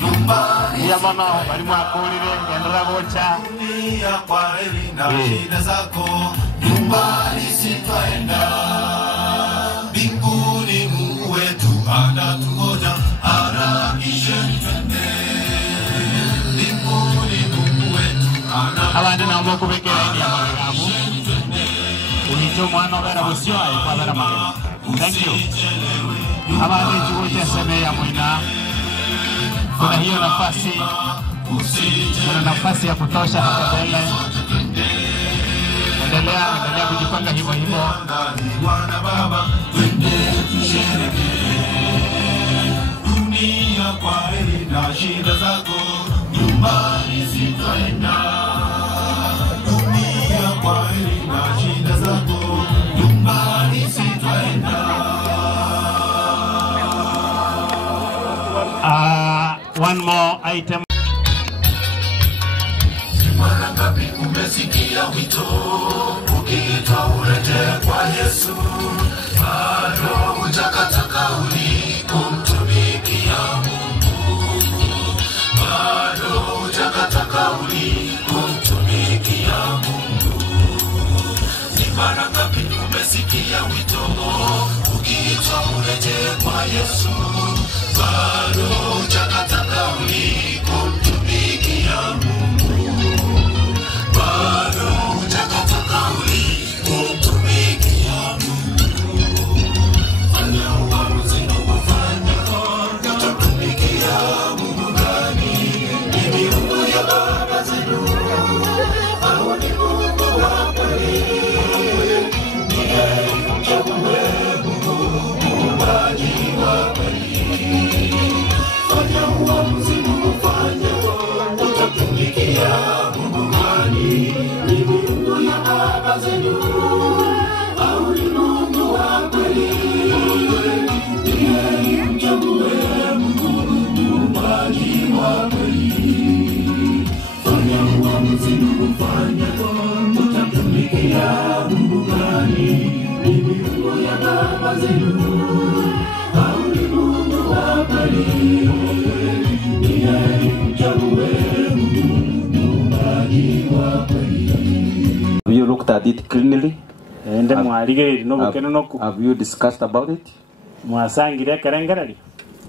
nyumbani ya mama balimu akulire endera bocha. Dunia kwa heri na shida zako, nyumbani sitaenda. Mbinguni Mungu wetu anatungoja, harakisheni twende. Mbinguni Mungu wetu anatungoja, abandi nabo kubekera ndi amagambo. cho mwana vera busio ai kwa vera mare. Thank you. Habari tugoje seme ya mwina. Kuna hiyo nafasi. Kuna nafasi ya kutosha hapa mbele. Endelea kujipanga hivyo hivyo. Dunia kwa heri na shida zako, nyumbani sitaenda. Dunia kwa heri na shida zako, nyumbani sitaenda. One more item. Mara ngapi umesikia wito, ukiitwa urejee kwa Yesu, bado hujakata kauli kumtumikia Mungu, bado hujakata kauli kumtumikia Mungu. Ni mara ngapi umesikia wito, ukiitwa urejee kwa Yesu, bado hujakata kauli kumtumikia Mungu, bado hujakata kauli kumtumikia Mungu. Fanya uamuzi na kufanya, utatumikia Mungu gani? Ni miungu ya baba zenu au ni Mungu wa kweli? Ni heri mchague Mungu, muumbaji wa kweli. Fanya uamuzi na kufanya, utatumikia Mungu gani? Ni miungu ya baba zenu au ni Mungu wa kweli? Ni heri mchague Mungu, muumbaji wa kweli. Fanya uamuzi na kufanya, utatumikia Mungu gani? Ni miungu ya baba zenu au ni Mungu wa kweli? Ni heri mchague Mungu, muumbaji wa kweli. Have you looked at it cleanly? Have you discussed about it?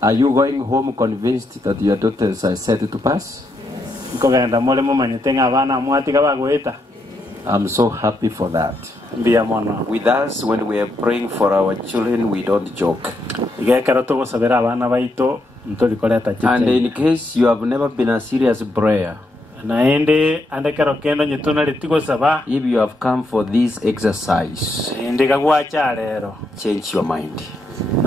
Are you going home convinced that your daughters are set to pass? I'm so happy for that. With us, when we are praying for our children, we don't joke. And in case you have never been a serious prayer, if you have come for this exercise, change your mind. In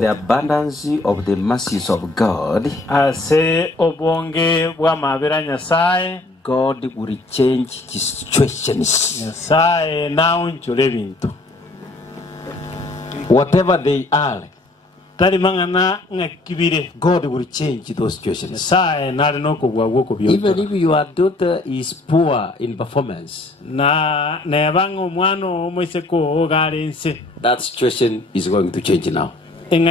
the abundance of the mercies of God, God will change the situations. Whatever they are, God will change those situations. Even if your daughter is poor in performance, that situation is going to change now. Can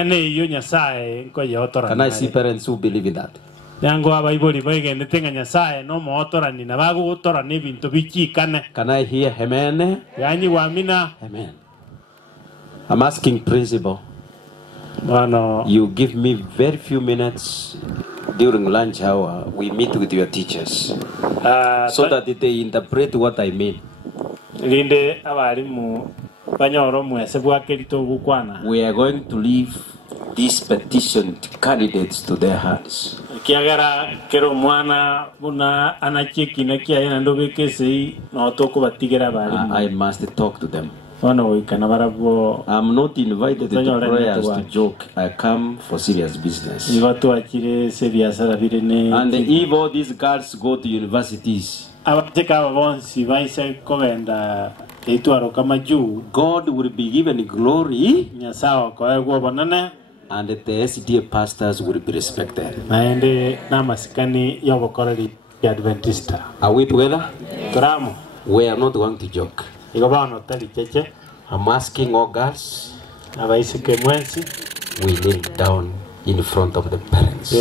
I see parents who believe in that? Can I hear amen? Amen. I'm asking principal. You give me very few minutes during lunch hour. We meet with your teachers so that they interpret what I mean. We are going to leave these petitioned candidates to their hands. I must talk to them. I'm not invited to prayers to joke. I come for serious business. And if all these girls go to universities, God will be given glory, and the SDA pastors will be respected. Are we together? We are not going to joke. I'm asking all girls, we kneel down in front of the parents.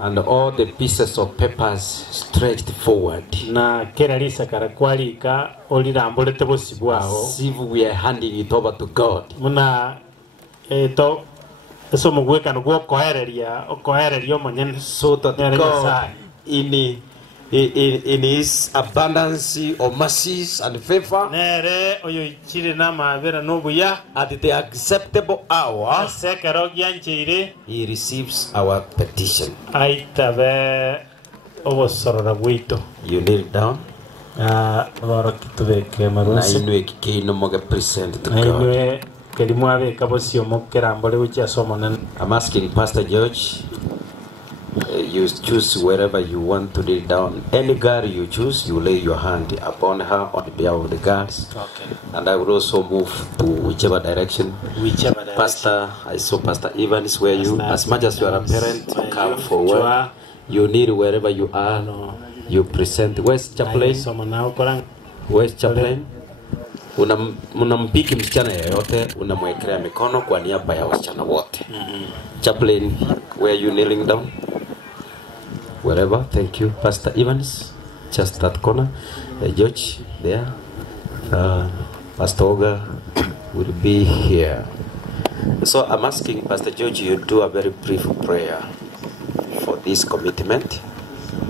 And all the pieces of papers stretched forward. As if we are handing it over to God. So that God, in in his abundance of mercies and favor, at the acceptable hour, he receives our petition. You kneel down. Present to God. I'm asking Pastor George, you choose wherever you want to lay down. Any girl you choose, you lay your hand upon her on behalf of the girls. Okay. And I will also move to whichever direction. Pastor, I saw Pastor Evans where you, as much as you are a parent, come forward. You need wherever you are. You present. Where's chaplain? Where's chaplain? Unampiki msichana yeyote, unamwekelea mikono kwa niaba ya wasichana wote. Chaplain, where you kneeling down? Wherever. Thank you. Pastor Evans, just that corner. George, there. Pastor Oga will be here. So I'm asking Pastor George, you do a very brief prayer for this commitment.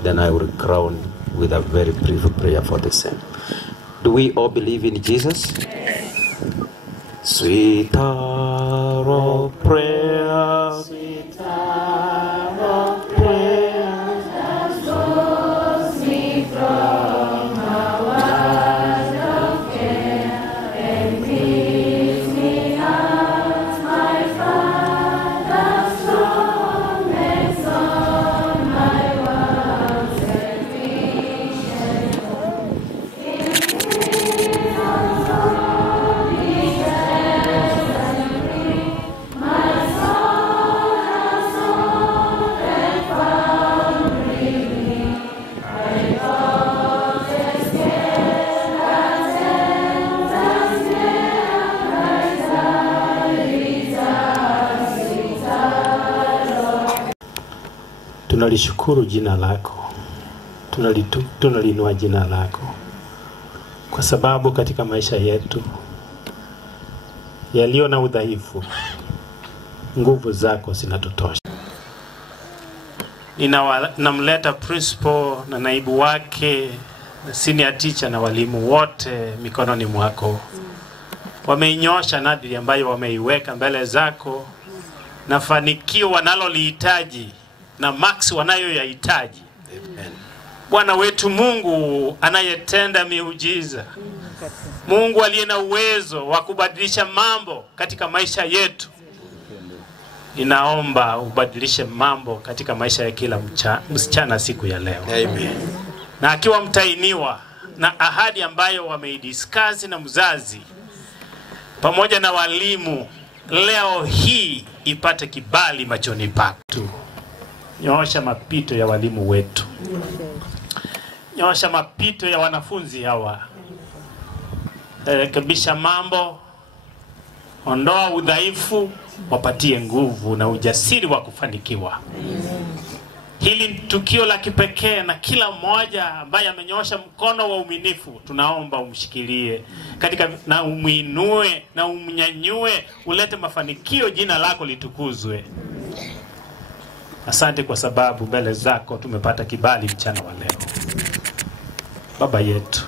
Then I will crown with a very brief prayer for the same. Do we all believe in Jesus? Yes. Sweet hour of prayer, sweet hour of prayer, that draws me from a world of care and gives me as my Father's strongest on my world's salvation. Tunalishukuru jina lako, tunalinua jina lako, kwa sababu katika maisha yetu yaliyo na udhaifu, nguvu zako zinatutosha. Namleta principal na naibu wake, na senior teacher na walimu wote mikononi mwako. Wameinyosha nadhiri ambayo wameiweka mbele zako, na fanikio wanalolihitaji na max wanayoyahitaji. Amen. Bwana wetu Mungu anayetenda miujiza, Mungu aliye na uwezo wa kubadilisha mambo katika maisha yetu, ninaomba ubadilishe mambo katika maisha ya kila msichana siku ya leo. Amen. Na akiwa mtainiwa na ahadi ambayo wameidiscuss na mzazi pamoja na walimu, leo hii ipate kibali machoni pako. Nyosha mapito ya walimu wetu, nyosha mapito ya wanafunzi hawa, rekebisha mambo, ondoa udhaifu, wapatie nguvu na ujasiri wa kufanikiwa. Hili ni tukio la kipekee, na kila mmoja ambaye amenyosha mkono wa uaminifu tunaomba umshikilie katika, na umuinue na umnyanyue, ulete mafanikio, jina lako litukuzwe. Asante kwa sababu mbele zako tumepata kibali mchana wa leo. Baba yetu,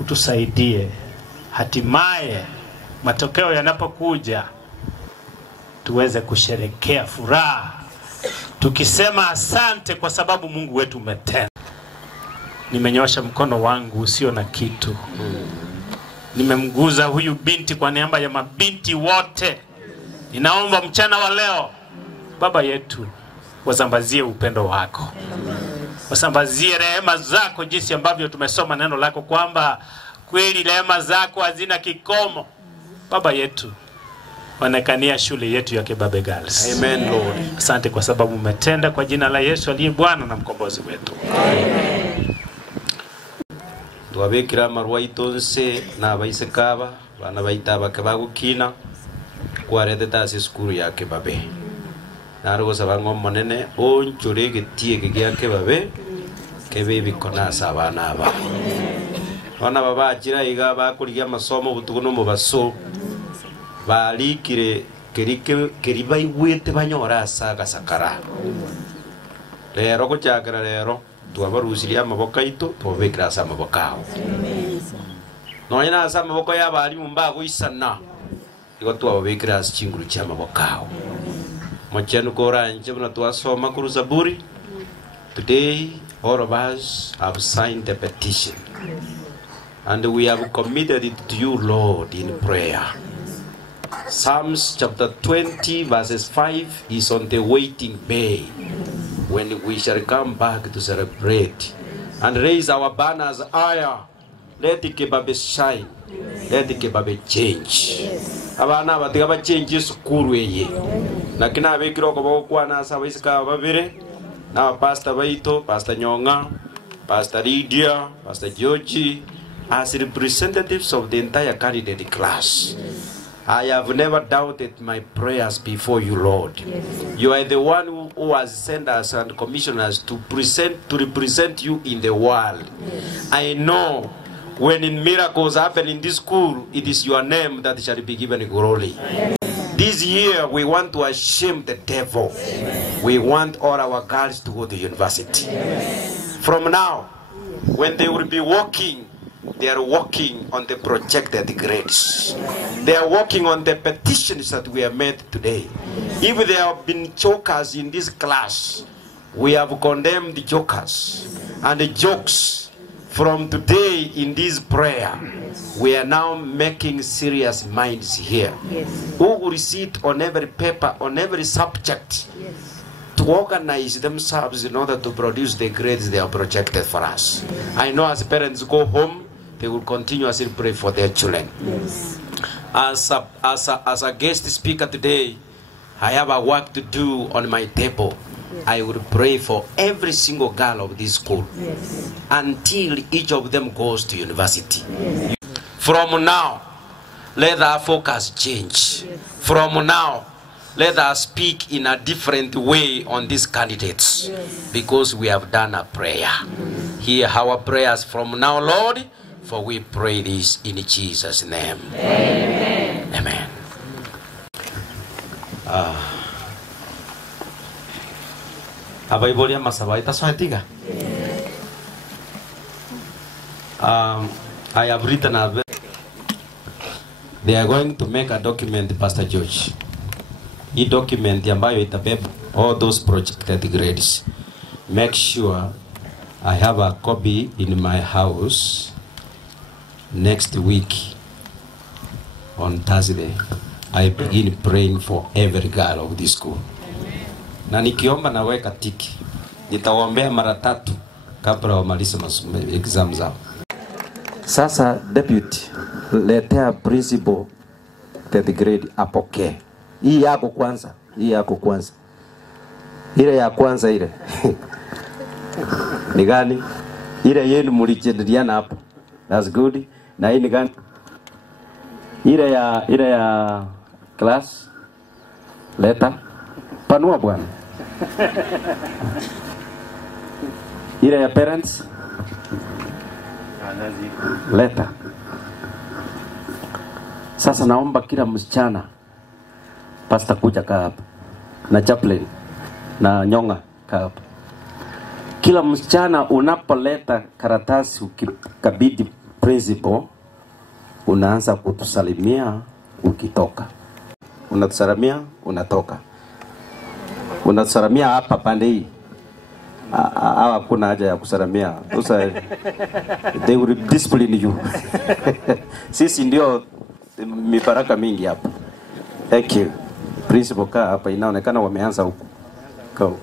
utusaidie hatimaye matokeo yanapokuja tuweze kusherekea furaha, tukisema asante kwa sababu Mungu wetu umetenda. Nimenyosha mkono wangu usio na kitu, nimemguza huyu binti kwa niaba ya mabinti wote. Ninaomba mchana wa leo Baba yetu, wasambazie upendo wako, wasambazie rehema zako, jinsi ambavyo tumesoma neno lako kwamba kweli rehema zako hazina kikomo. Baba yetu, onekania shule yetu ya Kebabe Girls. Amen Lord. Asante kwa sababu umetenda, kwa jina la Yesu aliye Bwana na mkombozi wetu. Amen. Tuwabekira marwa itonse na abaisekaba bana baitaba kabagukina kwarete tasi skuru ya Kebabe. Narugo sabango monene onchore getie gegia Kebabe kebe bikona sabana aba. Ona baba akira iga bakuriya masomo butuguno mu baso balikire keribai wete banyora saga sakara. Rero kuchakira rero twabarusiria amaboko itu twobekira asa amaboko aho. Nonya asa amaboko y'abarimu mbago isana. Igo twabekira asa chinguru cy'amaboko aho. Mochenu koranje buna twasoma ku Zaburi. Today all of us have signed the petition. And we have committed it to you, Lord, in prayer. Psalms chapter 20 verses 5 is on the waiting bay, when we shall come back to celebrate and raise our banners higher. Let the kebabe shine. Let the kebabe change. Abana batigaba change sukuru eye. Na kina bekiro ko kwa na sawisika babire. Na Pastor Baito, Pastor Nyonga, Pastor Lydia, Pastor Georgie, as representatives of the entire candidate class. I have never doubted my prayers before you, Lord. You are the one who has sent us and commissioned us to represent you in the world. I know when miracles happen in this school, it is your name that shall be given glory. This year, we want to shame the devil. We want all our girls to go to university. From now, when they will be walking, they are walking on the projected grades. They are working on the petitions that we have made today. If there have been jokers in this class, we have condemned the jokers and the jokes. From today in this prayer, we are now making serious minds here. Who will sit on every paper, on every subject, to organize themselves in order to produce the grades they are projected for us. I know as parents go home, they will continuously pray for their children. As a guest speaker today, I have a work to do on my table. I will pray for every single girl of this school until each of them goes to university. From now, let our focus change. From now, let us speak in a different way on these candidates, because we have done a prayer. Hear our prayers from now, Lord, for we pray this in Jesus' name. Amen. Amen. Abaibolia masabaita soetiga. I have written a. They are going to make a document, Pastor George. Hii document ambayo itabeba all those projected grades. Make sure I have a copy in my house next week on Thursday. I begin praying for every girl of this school. Na nikiomba naweka tiki. Nitawaombea mara 3 kabla wamalize exam zao. Sasa deputy, letea principal third grade apokee. Hii yako kwanza, hii yako kwanza. Ile ya kwanza ile. Ni gani? Ile yenu mlijadiliana hapo. That's good. Na hii ni gani? Ile ya class leta panua bwana. Ile ya parents leta. Sasa naomba kila msichana Pastor kuja kaa hapa na chaplain na Nyonga kaa hapa. Kila msichana unapoleta karatasi ukikabidhi principal, unaanza kutusalimia ukitoka. Unatusalimia unatoka. Unatusalimia hapa pande hii. Hawa kuna haja ya kusalimia. Sasa they will discipline you. Sisi ndio mibaraka mingi hapa. Thank you. Principal kaa hapa, inaonekana wameanza huko. Go.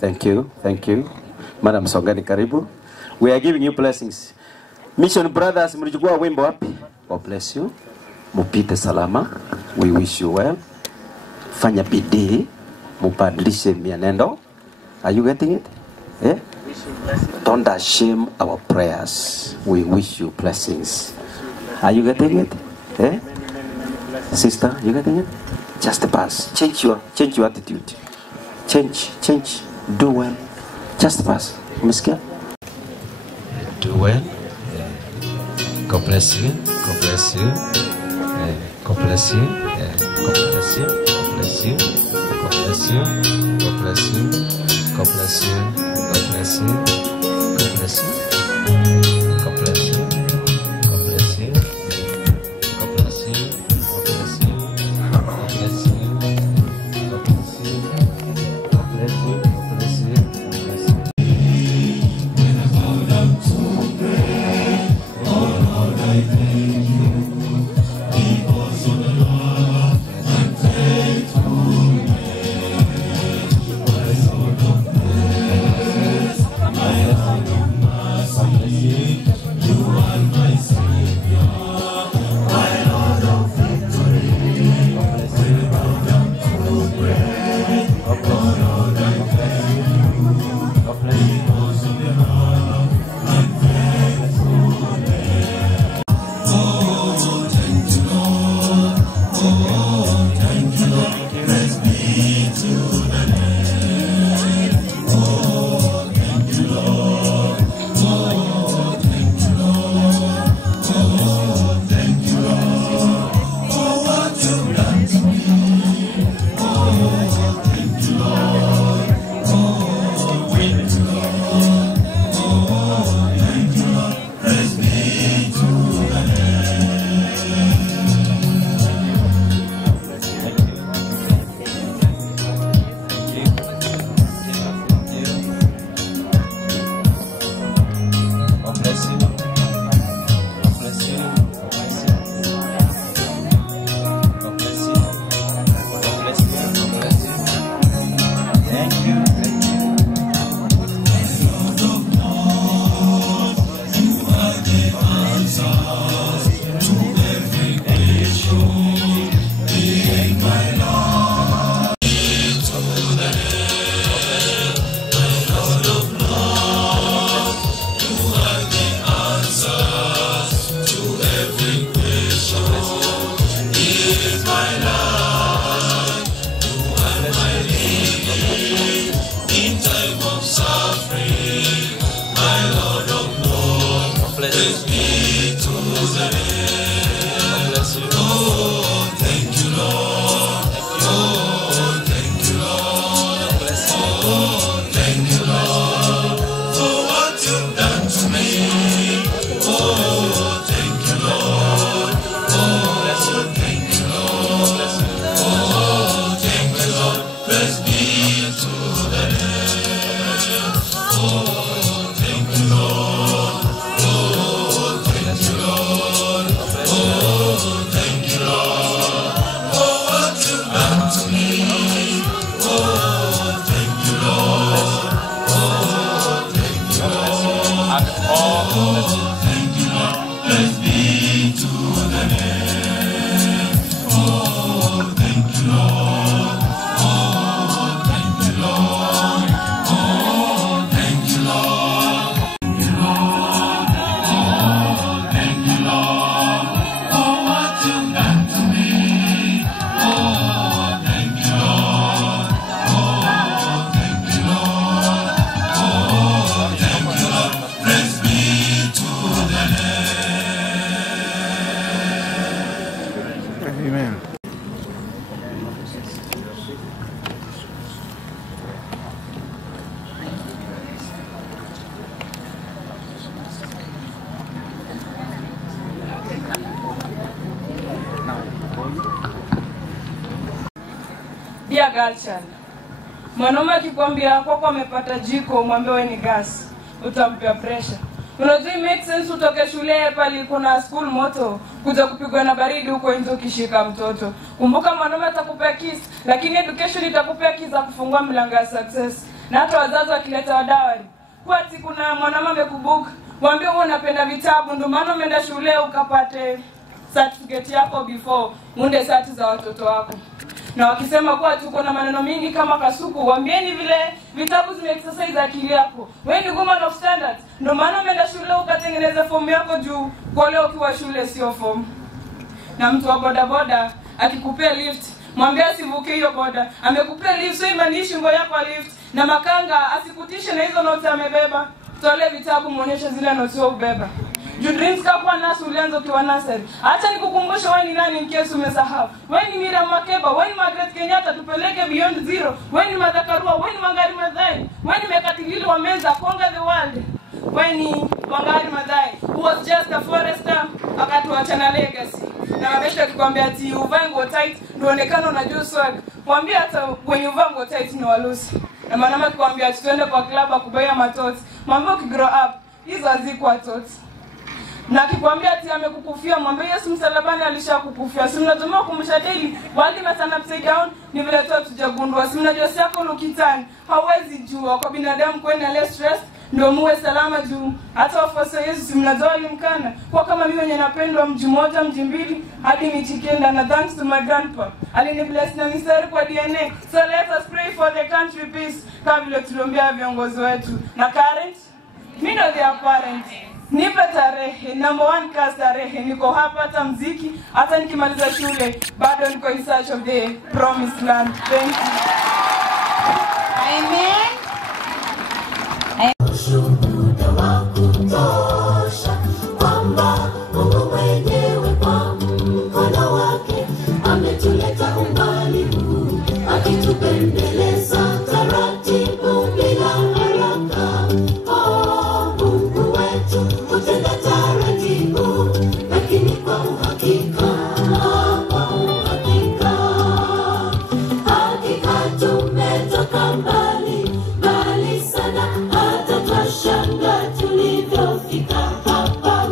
Thank you. Thank you. Madam Songani karibu. We are giving you blessings. Mission Brothers, mlichukua wimbo wapi? God bless you. Mupite salama. We wish you well. Fanya bidii. Mubadilishe mienendo. Are you getting it? Eh? Don't shame our prayers. We wish you blessings. Are you getting it? Eh? Sister, you getting it? Just pass. Change your attitude. Change. Do well. Just pass. Umesikia? Do well. God bless you. God bless you. God bless you. God bless you. bless you. God bless you. God bless you. God bless you. God bless you. God bless you. God bless you. God bless you. God bless you. God bless you. God bless you. God bless you. God bless you. God bless you. God bless you. When I bow down to pray, oh Lord, I thank you. Because of the Lord, I'm faithful. My Lord of praise, my Lord of mercy, you are my Savior, my Lord of victory. When I bow down to pray, oh Lord, I thank you. Because of the Lord, I'm faithful. Oh, thank you, Lord. Oh, thank you, Lord. Praise be to the name. Oh, thank you, Lord. Oh, thank you, Lord. Oh, thank you, Lord. For what you've done to me. Oh, thank you, Lord. Oh, thank you, Lord. Oh, thank you, Lord. Praise be to the name. God bless you. God bless you. God bless you. God bless you. God bless you. God bless you. Thank you. Thank you. Lord of Lords, you are the answers to every question. Being my Lord, to the name. My Lord of Lords, you are the answers to every question. He is my Lord, you are my relief in time of suffering. My Lord of Lords, praise be to the name. Oh, thank you, Lord. Oh, thank you, Lord. Oh, thank you, Lord, for what you've done to me. Oh, thank you, Lord. Oh, thank you, Lord. Oh, thank you, Lord. Praise be to the name. Oh, thank you, Lord. Oh, thank you, Lord. Oh, thank you, Lord, for what you've done to me. Oh, thank you, Lord. Oh, thank you, Lord. Oh, thank you, Lord. Praise be to the name. Oh, thank you, Lord. Oh, thank you, Lord. Oh, thank you, Lord. Thank you, Lord. Oh, thank you, Lord, for what you've done to me. Oh, thank you, Lord. Oh, thank you, Lord. Oh, thank you, Lord. Praise be to the name. Amen. Dear girl child, mwanaume akikwambia kwako amepata jiko, mwambie wewe ni gas, utampea pressure. Unajua it makes sense utoke shule pale kuna school moto kuja kupigwa na baridi huko nje ukishika mtoto. Kumbuka mwanaume atakupea kiss, lakini education itakupea kiss za kufungua milango ya success. Na hata wazazi wakileta wadawari, kwa ati kuna mwanaume amekubuka, mwambie wewe unapenda vitabu ndio maana umeenda shule ukapate certificate yako before unde sati za watoto wako. Na wakisema kuwa tuko na maneno mingi kama kasuku, waambieni vile vitabu zime-exercise akili yako. Wewe ni woman of standards, ndio maana umeenda shule ukatengeneza form yako juu kwa leo ukiwa shule sio form. Na mtu wa boda boda akikupea lift, mwambie asivuke hiyo boda. Amekupea lift, so imanishi ngo yako lift. Na makanga asikutishe na hizo notes amebeba. Tole vitabu muonyeshe zile notes ubeba. Juu dreams kwa nasi ulianza ukiwa nursery. Acha nikukumbushe wewe ni nani in case umesahau. Wewe ni Miriam Makeba, wewe ni Margaret Kenyatta, tupeleke beyond zero. Wewe ni Martha Karua, wewe ni Wangari Maathai. Wewe ni Mekatilili wa Menza, conquer the world. Wewe ni Wangari Maathai, who was just a forester, akatuacha na legacy. Na mabesha akikwambia ati uvae nguo tight ndio onekana unajua swag. Mwambie hata when you vae nguo tight ni walusi. Na mama akikwambia ati tuende kwa club akubaya matoti. Mwambie ukigrow up hizo hazikuwa tots. Na akikwambia ati amekukufia, mwambie Yesu msalabani alishakukufia. Si mnatumia kumsha daily wali matana upside down ni vile tu tujagundua. Si mnajua siako lukitani hawezi jua kwa binadamu kwenda less stress ndio muwe salama juu. Hata wafuasi wa Yesu si mnajua alimkana. Kwa kama mimi mwenye napendwa mji mmoja mji mbili hadi miji kenda, na thanks to my grandpa alinibless na misari kwa DNA. So let us pray for the country peace kama vile tuliombea viongozi wetu. Na current mimi ndo their parent. Nipe tarehe, number 1 cast tarehe, niko hapa hata mziki, hata nikimaliza shule, bado niko in search of the promised land. Thank you. Amen. Ushuhuda wa kutosha kwamba Mungu mwenyewe kwa mkono wake ametuleta umbali huu, akitupendeleza taratibu bila haraka. Mungu wetu hutenda taratibu, lakini kwa uhakika, hakika tumetoka mbali sana, hata twashanga tulivyofika hapa.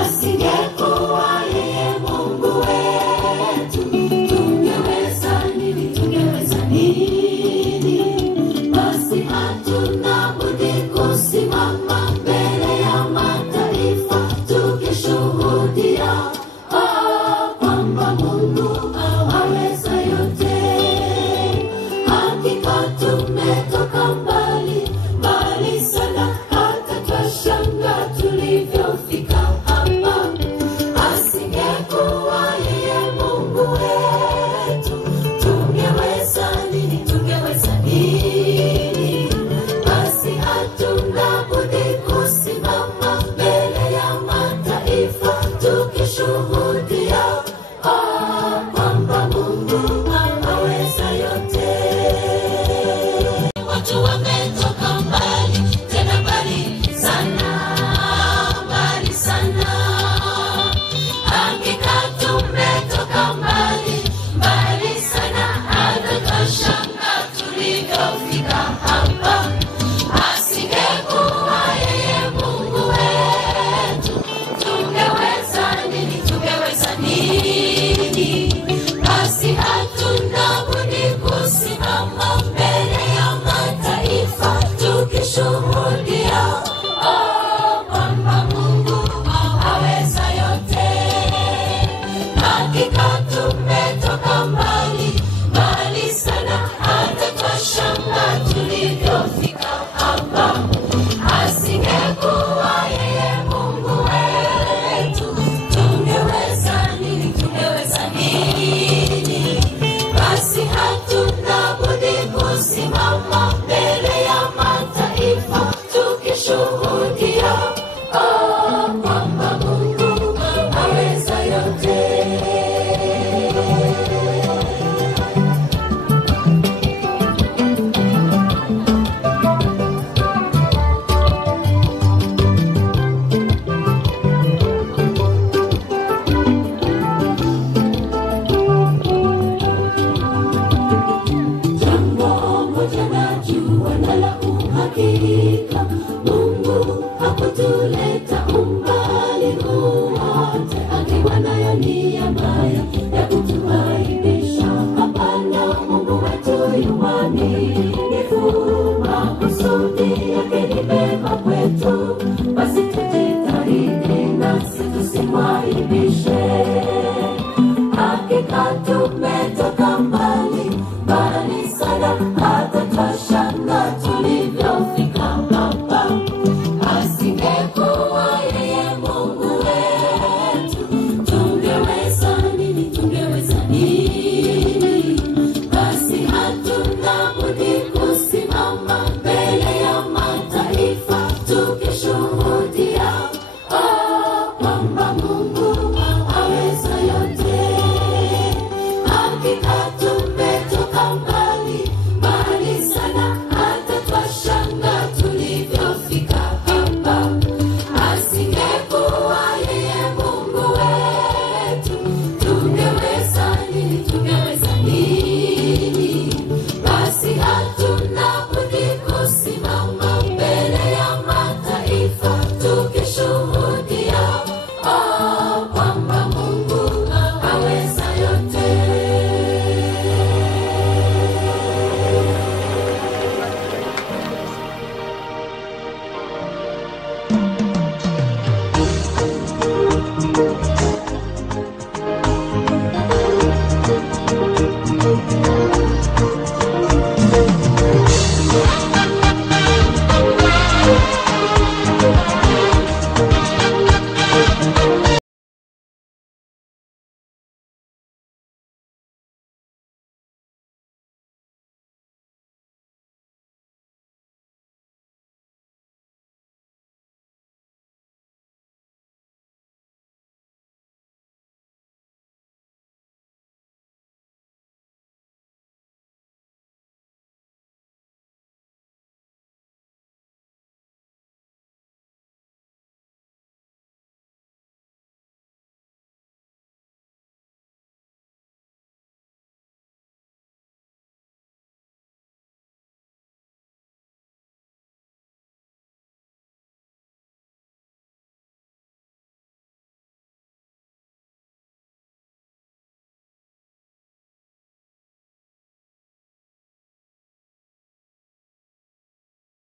Asingekuwa yeye Mungu wetu, tungeweza nini? Basi hatuna budi kusimama mbele ya mataifa tukishuhudia kwamba Mungu aweza yote. Hakika tumetoka mbali sana, hata twashanga tulivyofika hapa. Asingekuwa yeye Mungu wetu, tungeweza nini? Basi hatuna budi kusimama mbele ya mataifa tukishuhudia kwamba Mungu aweza yote. Watu wametoka mbali, tena mbali sana, mbali sana. Hakika tumetoka mbali sana, hata twashanga tulivyofika hapa. Asingekuwa yeye Mungu wetu, tungeweza nini? Basi hatuna budi kusimama mbele ya mataifa tukishuhudia kwamba Mungu aweza yote. Hakika tumetoka mbali sana, hata twashanga tulivyofika hapa. Asingekuwa yeye Mungu wetu, tungeweza nini? Basi hatuna budi kusimama mbele ya mataifa tukishuhudia kwamba Mungu aweza yote. Jambo moja najua na la uhakika,